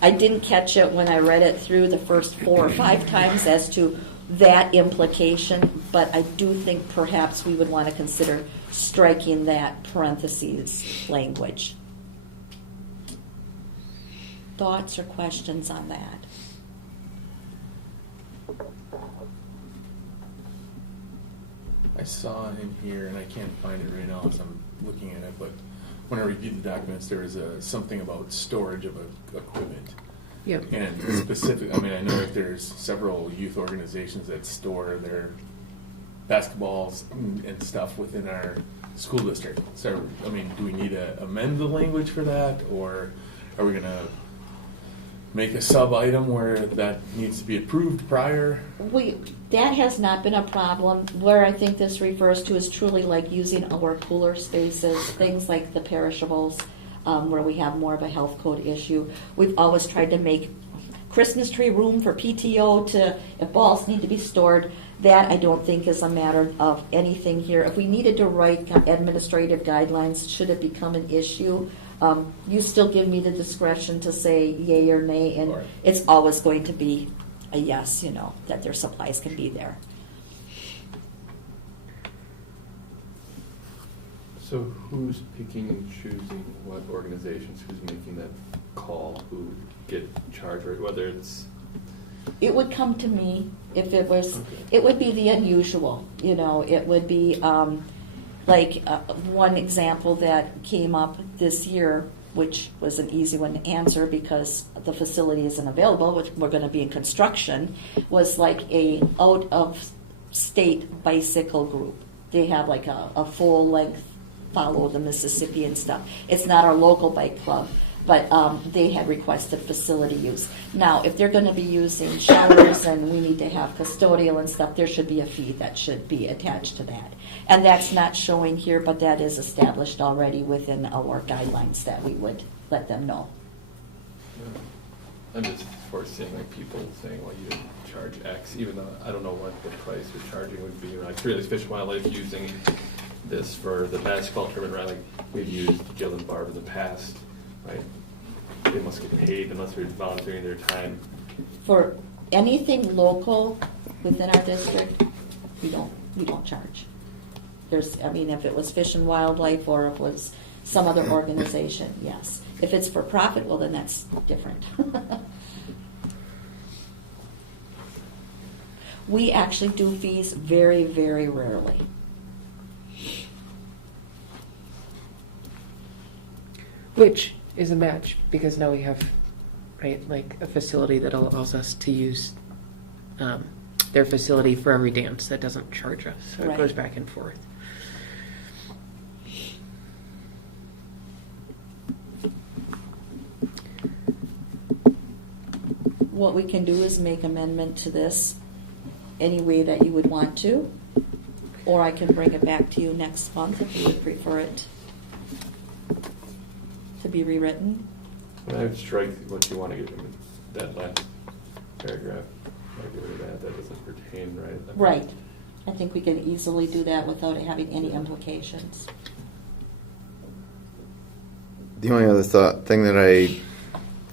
I didn't catch it when I read it through the first 4 or 5 times as to that implication, but I do think perhaps we would want to consider striking that parentheses language. Thoughts or questions on that? I saw in here, and I can't find it right now as I'm looking at it, but when I reviewed the documents, there was something about storage of equipment. Yep. And specific, I mean, I know that there's several youth organizations that store their basketballs and stuff within our school district. So, I mean, do we need to amend the language for that, or are we going to make a sub-item where that needs to be approved prior? That has not been a problem. Where I think this refers to is truly like using our cooler spaces, things like the perishables, where we have more of a health code issue. We've always tried to make Christmas tree room for PTO to, if balls need to be stored. That I don't think is a matter of anything here. If we needed to write administrative guidelines, should it become an issue, you still give me the discretion to say yay or nay, and right. It's always going to be a yes, that their supplies can be there. So who's picking and choosing what organizations, who's making that call, who get charged, or whether it's... It would come to me if it was, Okay. It would be the unusual, it would be one example that came up this year, which was an easy one to answer because the facility isn't available, which we're going to be in construction, was like a out-of-state bicycle group. They have like a full-length follow the Mississippi and stuff. It's not our local bike club, but they had requested facility use. Now, if they're going to be using showers and we need to have custodial and stuff, there should be a fee that should be attached to that. And that's not showing here, but that is established already within our guidelines that we would let them know. I'm just foreseeing like people saying, well, you didn't charge X, even though I don't know what the price you're charging would be. Like Three Lakes Fish and Wildlife using this for the basketball tournament, right? Like we've used Gill and Barb in the past, right? they must get paid unless they're volunteering their time. For anything local within our district, we don't charge. If it was Fish and Wildlife or it was some other organization, yes. If it's for profit, well, then that's different. We actually do fees very, very rarely. Which is a match, because now we have, right, like a facility that allows us to use their facility for every dance that doesn't charge us. So Right. it goes back and forth. What we can do is make amendment to this any way that you would want to, or I can bring it back to you next month if you would prefer it to be rewritten. I would strike what you want to get in that last paragraph. I'd get rid of that. That doesn't pertain, right? Right. I think we can easily do that without it having any implications. The only other thing that I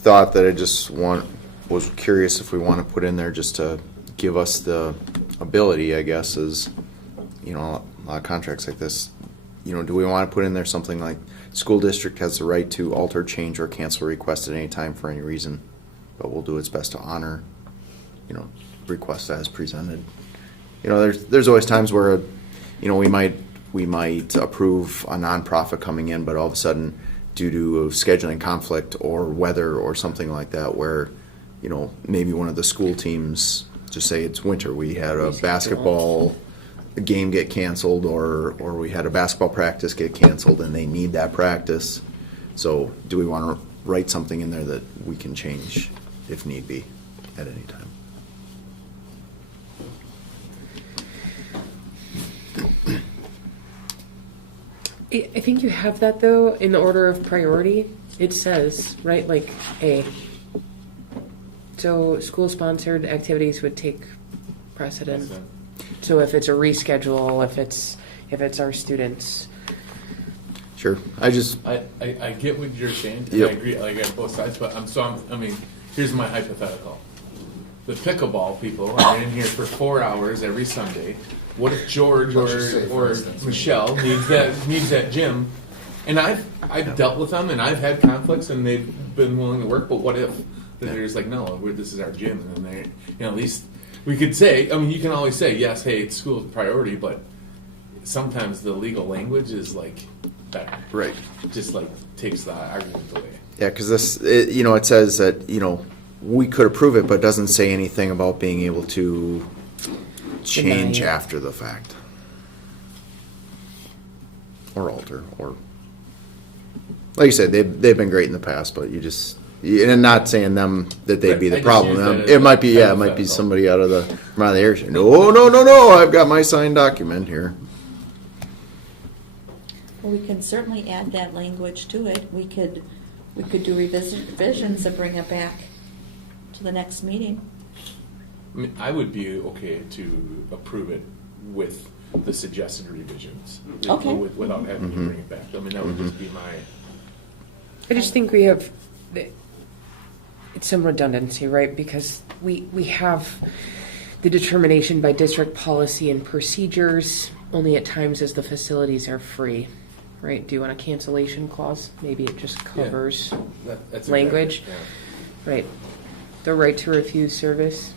thought that I just was curious if we want to put in there just to give us the ability, I guess, is, a lot of contracts like this, do we want to put in there something like school district has the right to alter, change, or cancel a request at any time for any reason, but will do its best to honor, requests as presented. There's always times where, we might approve a nonprofit coming in, but all of a sudden, due to a scheduling conflict or weather or something like that, where, maybe one of the school teams, just say it's winter, we had a basketball game get canceled, or we had a basketball practice get canceled and they need that practice. So do we want to write something in there that we can change if need be at any time? I think you have that, though, in the order of priority. It says, right, like A. So school-sponsored activities would take precedent. So if it's a reschedule, if it's our students. Sure. I get what you're saying, and Yep. I agree. I get both sides, but here's my hypothetical: the pickleball people are in here for 4 hours every Sunday. What if George or Michelle needs that gym? And I've dealt with them, and I've had conflicts, and they've been willing to work. But what if they're just like, no, this is our gym, and then they, at least we could say. You can always say yes, hey, it's school's priority, but sometimes the legal language is like that, right? Just like takes the argument away. Yeah, because it says that we could approve it, but it doesn't say anything about being able to change after the fact, or alter, or like you said, they've been great in the past, but and not saying them that they'd be the problem. It might be somebody out of the area. No, I've got my signed document here. Well, we can certainly add that language to it. We could do revisions and bring it back to the next meeting. I would be okay to approve it with the suggested revisions, Okay. without having to bring it back. That would just be my. I just think we have it's some redundancy, right? Because we have the determination by district policy and procedures only at times as the facilities are free, right? Do you want a cancellation clause? Maybe it just covers That's language, exactly, right? The right to refuse service.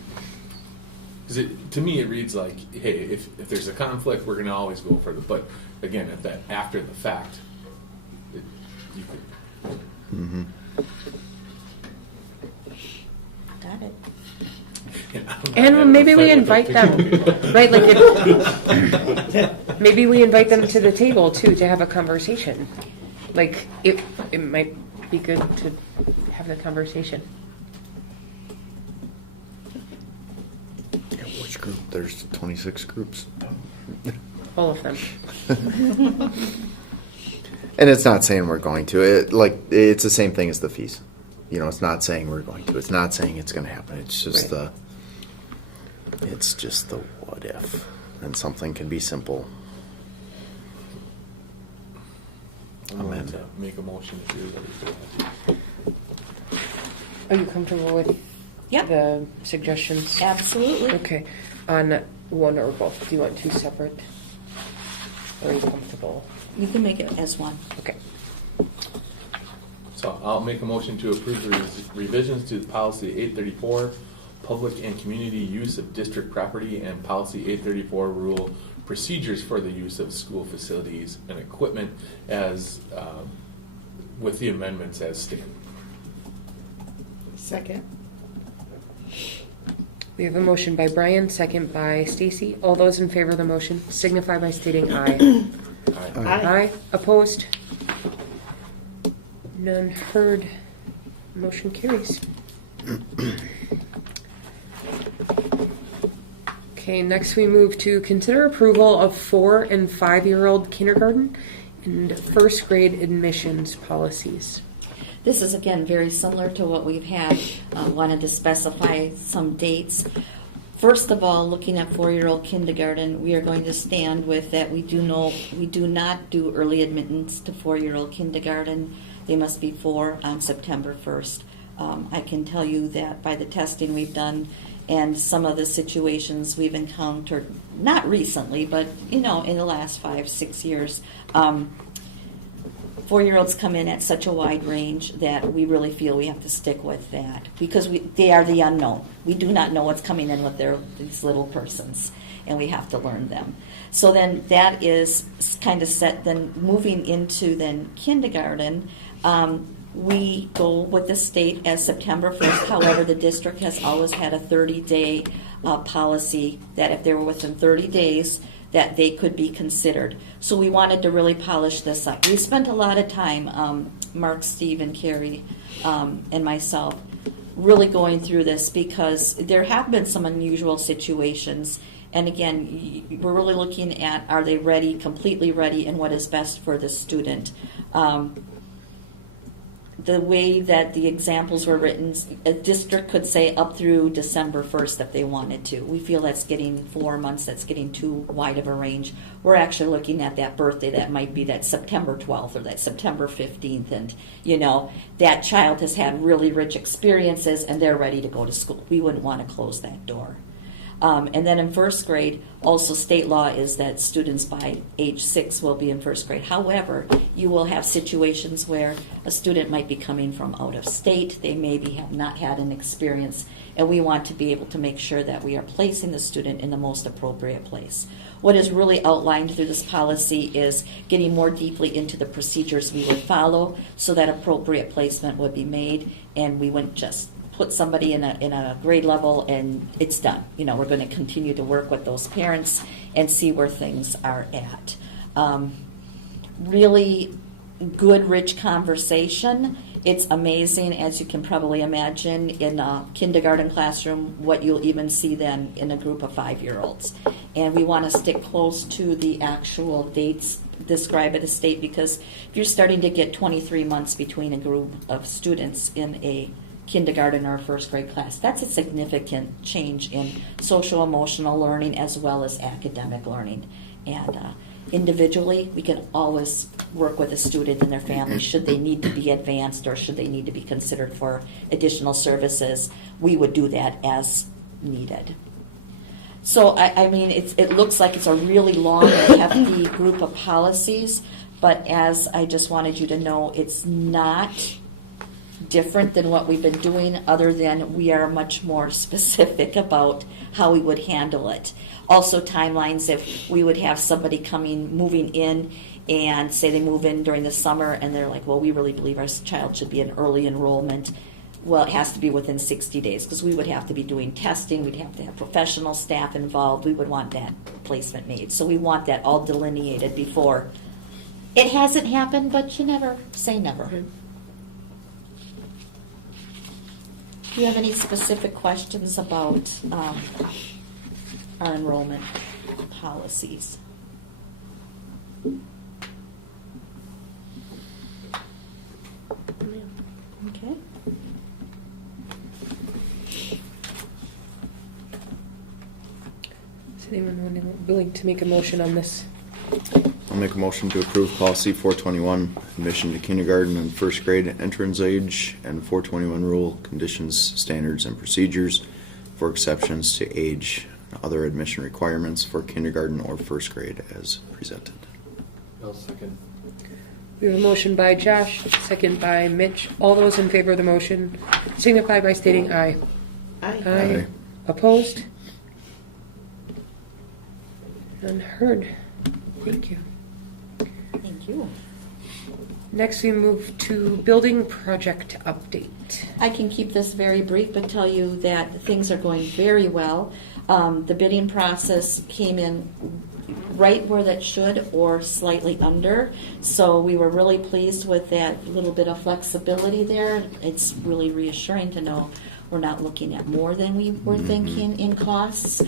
Because to me, it reads like, hey, if there's a conflict, we're going to always go for but again, at that after the fact, you could. Mm-hmm. Got it. And maybe we invite them, right? Like, maybe we invite them to the table too to have a conversation. Like, it might be good to have the conversation. Which group? There's 26 groups. All of them. And it's not saying we're going to. It's the same thing as the fees. It's not saying we're going to. It's not saying it's going to happen. It's just Right. It's just the what if, and something can be simple. I'm going to make a motion to do that. Are you comfortable with Yep. the suggestions? Absolutely. Okay. On one or both, do you want two separate? Or are you comfortable? You can make it as one. Okay. So I'll make a motion to approve the revisions to policy 834, public and community use of district property, and policy 834, rule procedures for the use of school facilities and equipment as, with the amendments as stated. Second. We have a motion by Brian, second by Stacy. All those in favor of the motion signify by stating aye. Aye. Aye. Opposed? None heard. Motion carries. Okay, next we move to consider approval of 4 and 5-year-old kindergarten and first grade admissions policies. This is again very similar to what we've had. Wanted to specify some dates. First of all, looking at 4-year-old kindergarten, we are going to stand with that we do not do early admittance to 4-year-old kindergarten. They must be 4 on September 1st. I can tell you that by the testing we've done and some of the situations we've encountered, not recently, but in the last 5-6 years, 4-year-olds come in at such a wide range that we really feel we have to stick with that because they are the unknown. We do not know what's coming in with these little persons, and we have to learn them. So then that is kind of set. Then moving into then kindergarten, we go with the state as September 1st. However, the district has always had a 30-day policy that if they were within 30 days, that they could be considered. So we wanted to really polish this up. We spent a lot of time, Mark, Steve, and Carrie, and myself, really going through this because there have been some unusual situations. And again, we're really looking at, are they ready, completely ready, and what is best for the student. The way that the examples were written, a district could say up through December 1st if they wanted to. We feel that's getting 4 months, that's getting too wide of a range. We're actually looking at that birthday that might be that September 12th or that September 15th, and that child has had really rich experiences and they're ready to go to school. We wouldn't want to close that door. And then in first grade, also state law is that students by age 6 will be in first grade. However, you will have situations where a student might be coming from out of state. They maybe have not had an experience, and we want to be able to make sure that we are placing the student in the most appropriate place. What is really outlined through this policy is getting more deeply into the procedures we would follow so that appropriate placement would be made, and we wouldn't just put somebody in a grade level and it's done. We're going to continue to work with those parents and see where things are at. Really good, rich conversation. It's amazing, as you can probably imagine, in a kindergarten classroom, what you'll even see then in a group of 5-year-olds. And we want to stick close to the actual dates described by the state because if you're starting to get 23 months between a group of students in a kindergarten or first grade class, that's a significant change in social emotional learning as well as academic learning. And individually, we can always work with a student and their family should they need to be advanced or should they need to be considered for additional services. We would do that as needed. So I mean, it looks like it's a really long and hefty group of policies, but as I just wanted you to know, it's not different than what we've been doing, other than we are much more specific about how we would handle it. Also timelines, if we would have somebody moving in and say they move in during the summer and they're like, well, we really believe our child should be in early enrollment. Well, it has to be within 60 days because we would have to be doing testing. We'd have to have professional staff involved. We would want that placement made. So we want that all delineated before. It hasn't happened, but you never say never. Do you have any specific questions about our enrollment policies? Okay. Is anyone willing to make a motion on this? I'll make a motion to approve policy 421, admission to kindergarten and first grade entrance age, and 421 rule, conditions, standards, and procedures for exceptions to age and other admission requirements for kindergarten or first grade as presented. I'll second. We have a motion by Josh, second by Mitch. All those in favor of the motion signify by stating aye. Aye. Aye. Opposed? None heard. Thank you. Thank you. Next, we move to building project update. I can keep this very brief, but tell you that things are going very well. The bidding process came in right where that should or slightly under. So we were really pleased with that little bit of flexibility there. It's really reassuring to know we're not looking at more than we were thinking in costs.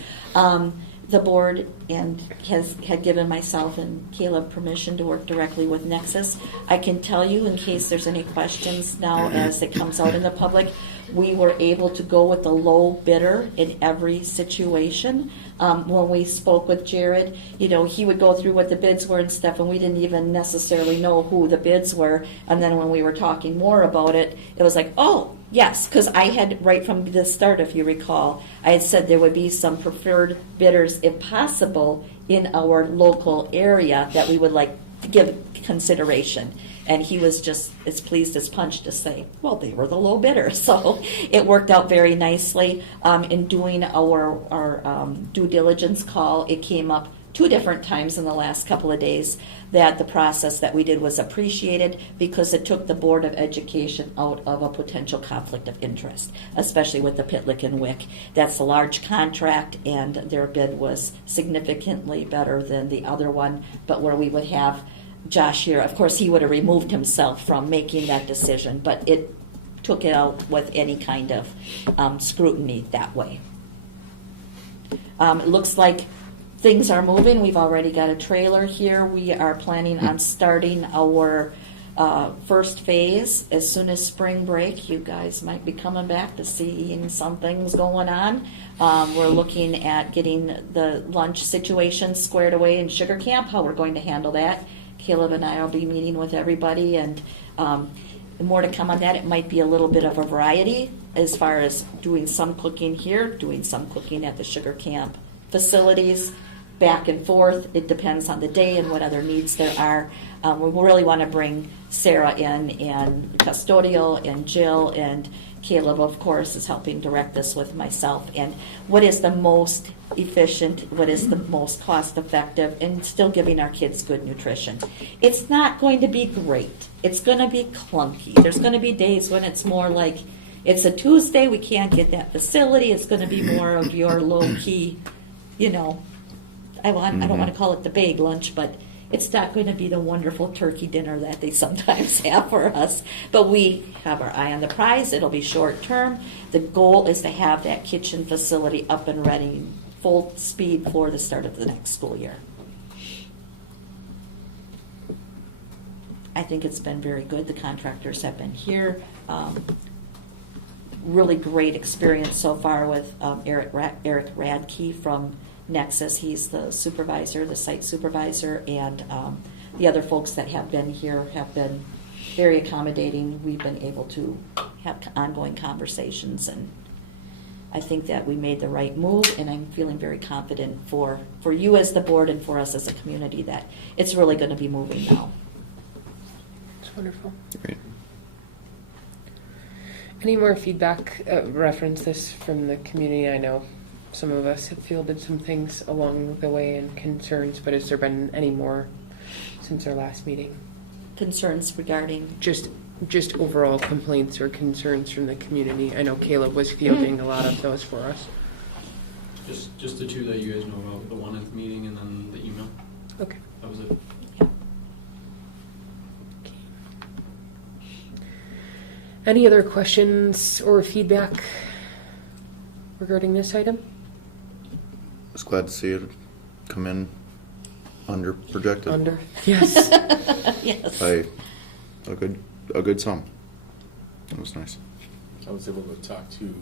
The board had given myself and Caleb permission to work directly with Nexus. I can tell you, in case there's any questions now as it comes out in the public, we were able to go with the low bidder in every situation. When we spoke with Jared, he would go through what the bids were and stuff, and we didn't even necessarily know who the bids were. And then when we were talking more about it, it was like, oh, yes, because I had, right from the start, if you recall, I had said there would be some preferred bidders, if possible, in our local area that we would like to give consideration. And he was just as pleased as punch to say, well, they were the low bidder. So it worked out very nicely. In doing our due diligence call, it came up 2 different times in the last couple of days that the process that we did was appreciated because it took the Board of Education out of a potential conflict of interest, especially with the Pitlick and Wick. That's a large contract, and their bid was significantly better than the other one, but where we would have Josh here, of course, he would have removed himself from making that decision, but it took it out with any kind of scrutiny that way. It looks like things are moving. We've already got a trailer here. We are planning on starting our first phase as soon as spring break. You guys might be coming back to seeing some things going on. We're looking at getting the lunch situation squared away in Sugar Camp, how we're going to handle that. Caleb and I will be meeting with everybody, and more to come on that. It might be a little bit of a variety as far as doing some cooking here, doing some cooking at the Sugar Camp facilities, back and forth. It depends on the day and what other needs there are. We really want to bring Sarah in, and custodial, and Jill, and Caleb, of course, is helping direct this with myself. And what is the most efficient, what is the most cost effective, and still giving our kids good nutrition. It's not going to be great. It's going to be clunky. There's going to be days when it's more like, it's a Tuesday, we can't get that facility. It's going to be more of your low key, I don't want to call it the big lunch, but it's not going to be the wonderful turkey dinner that they sometimes have for us. But we have our eye on the prize. It'll be short term. The goal is to have that kitchen facility up and ready, full speed for the start of the next school year. I think it's been very good. The contractors have been here. Really great experience so far with Eric Radke from Nexus. He's the supervisor, the site supervisor, and the other folks that have been here have been very accommodating. We've been able to have ongoing conversations, and I think that we made the right move, and I'm feeling very confident for you as the board and for us as a community that it's really going to be moving now. It's wonderful. Great. Any more feedback? Reference this from the community. I know some of us have fielded some things along the way and concerns, but has there been any more since our last meeting? Concerns regarding? Just overall complaints or concerns from the community. I know Caleb was fielding a lot of those for us. Just the 2 that you guys know about, the one at the meeting and then the email. Okay. That was it. Any other questions or feedback regarding this item? I was glad to see it come in under projected. Under, yes. Yes. By a good sum. It was nice. I was able to talk to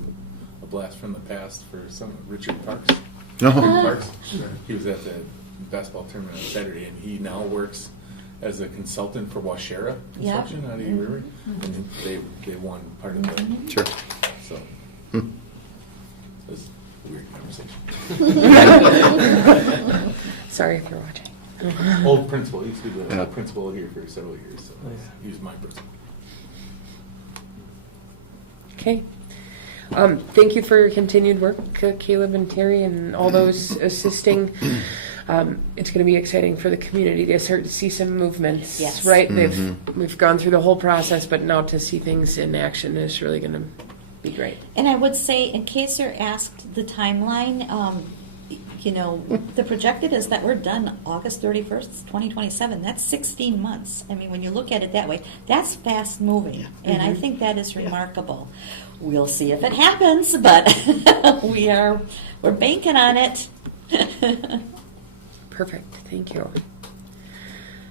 a blast from the past for some Richard Parks. No. Parks. He was at the basketball tournament on Saturday, and he now works as a consultant for Washera Yeah. Construction out of Eagle River, and they won part of the. Sure. So. Hmm. It was a weird conversation. Sorry if you're watching. Old principal. He used to be the Yeah. principal here for several years, so he was my principal. Okay. Thank you for your continued work, Caleb and Terry, and all those assisting. It's going to be exciting for the community to start to see some movements. Yes. Right? We've gone through the whole process, but now to see things in action is really going to be great. And I would say, in case you're asked the timeline, the projected is that we're done August 31st, 2027. That's 16 months. I mean, when you look at it that way, that's fast moving. And I think that is remarkable. We'll see if it happens, but we're banking on it. Perfect. Thank you.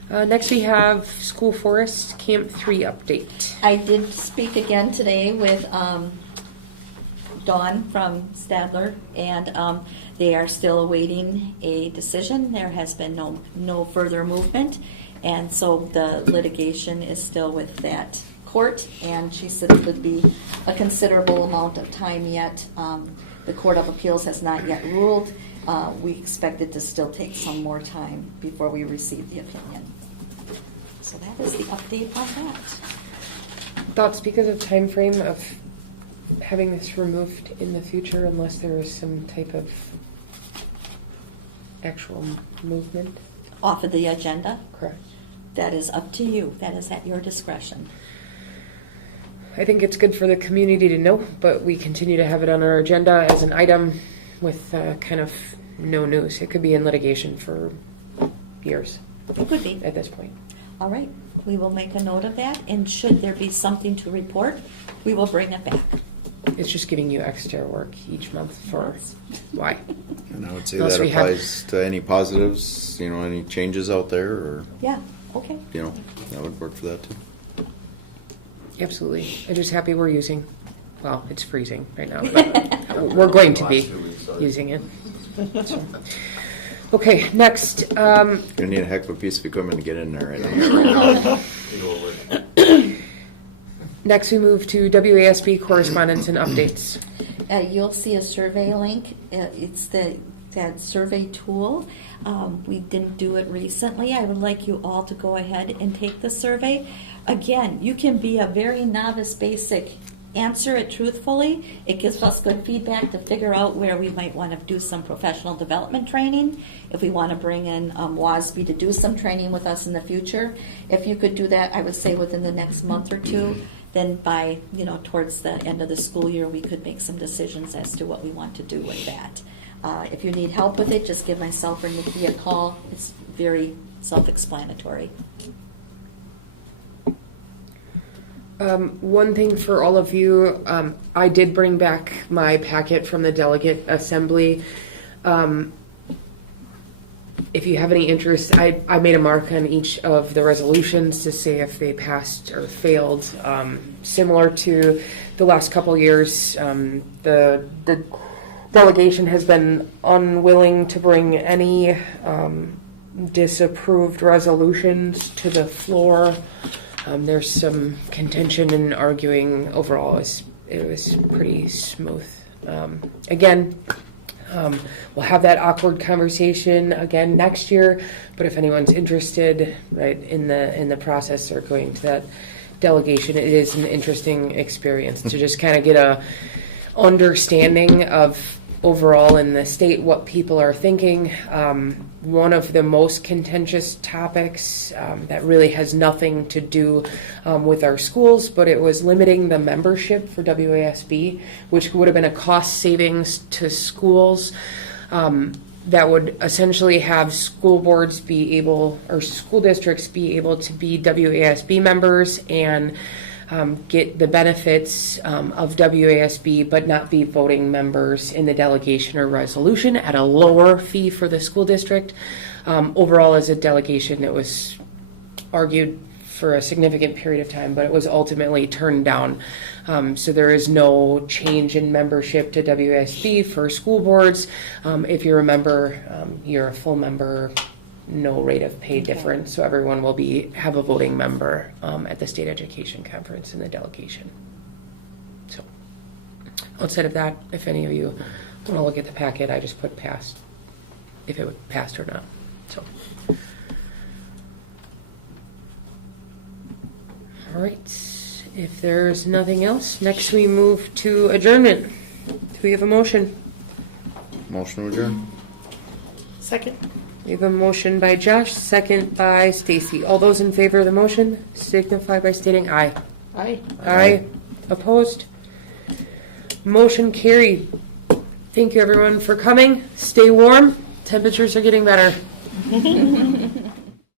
Next, we have School Forest Camp 3 update. I did speak again today with Dawn from Stadler, and they are still awaiting a decision. There has been no further movement, and so the litigation is still with that court, and she said it would be a considerable amount of time yet. The Court of Appeals has not yet ruled. We expect it to still take some more time before we receive the opinion. So that is the update on that. Thoughts because of time frame of having this removed in the future, unless there is some type of actual movement? Off of the agenda? Correct. That is up to you. That is at your discretion. I think it's good for the community to know, but we continue to have it on our agenda as an item with kind of no news. It could be in litigation for years. It could be. At this point. All right. We will make a note of that, and should there be something to report, we will bring it back. It's just giving you extra work each month for why? And I would say Unless that we have- applies to any positives, any changes out there, or, Yeah, okay. that would work for that too. Absolutely. I'm just happy we're using, well, it's freezing right now, but we're going to be using it. So. Okay, next. Gonna need a heck of a piece of equipment to get in there right now. Next, we move to WASB correspondence and updates. You'll see a survey link. It's that survey tool. We didn't do it recently. I would like you all to go ahead and take the survey. Again, you can be a very novice basic. Answer it truthfully. It gives us good feedback to figure out where we might want to do some professional development training. If we want to bring in WASB to do some training with us in the future. If you could do that, I would say within the next month or two, then by, towards the end of the school year, we could make some decisions as to what we want to do with that. If you need help with it, just give myself or Nikki a call. It's very self-explanatory. One thing for all of you, I did bring back my packet from the delegate assembly. If you have any interest, I made a mark on each of the resolutions to say if they passed or failed. Similar to the last couple years, the delegation has been unwilling to bring any disapproved resolutions to the floor. There's some contention and arguing. Overall, it was pretty smooth. Again, we'll have that awkward conversation again next year. But if anyone's interested, right, in the process or going to that delegation, it is an interesting experience to just kind of get a understanding of overall in the state what people are thinking. One of the most contentious topics that really has nothing to do with our schools, but it was limiting the membership for WASB, which would have been a cost savings to schools. That would essentially have school boards be able, or school districts be able to be WASB members and get the benefits of WASB, but not be voting members in the delegation or resolution at a lower fee for the school district. Overall, as a delegation, it was argued for a significant period of time, but it was ultimately turned down. So there is no change in membership to WSB for school boards. If you're a member, you're a full member, no rate of pay difference. So everyone will have a voting member at the state education conference in the delegation. So outside of that, if any of you want to look at the packet, I just put passed, if it would passed or not. So. All right. If there's nothing else, next we move to adjournment. Do we have a motion? Motion to adjourn. Second. We have a motion by Josh, second by Stacy. All those in favor of the motion signify by stating aye. Aye. Aye. Opposed? Motion carried. Thank you everyone for coming. Stay warm. Temperatures are getting better.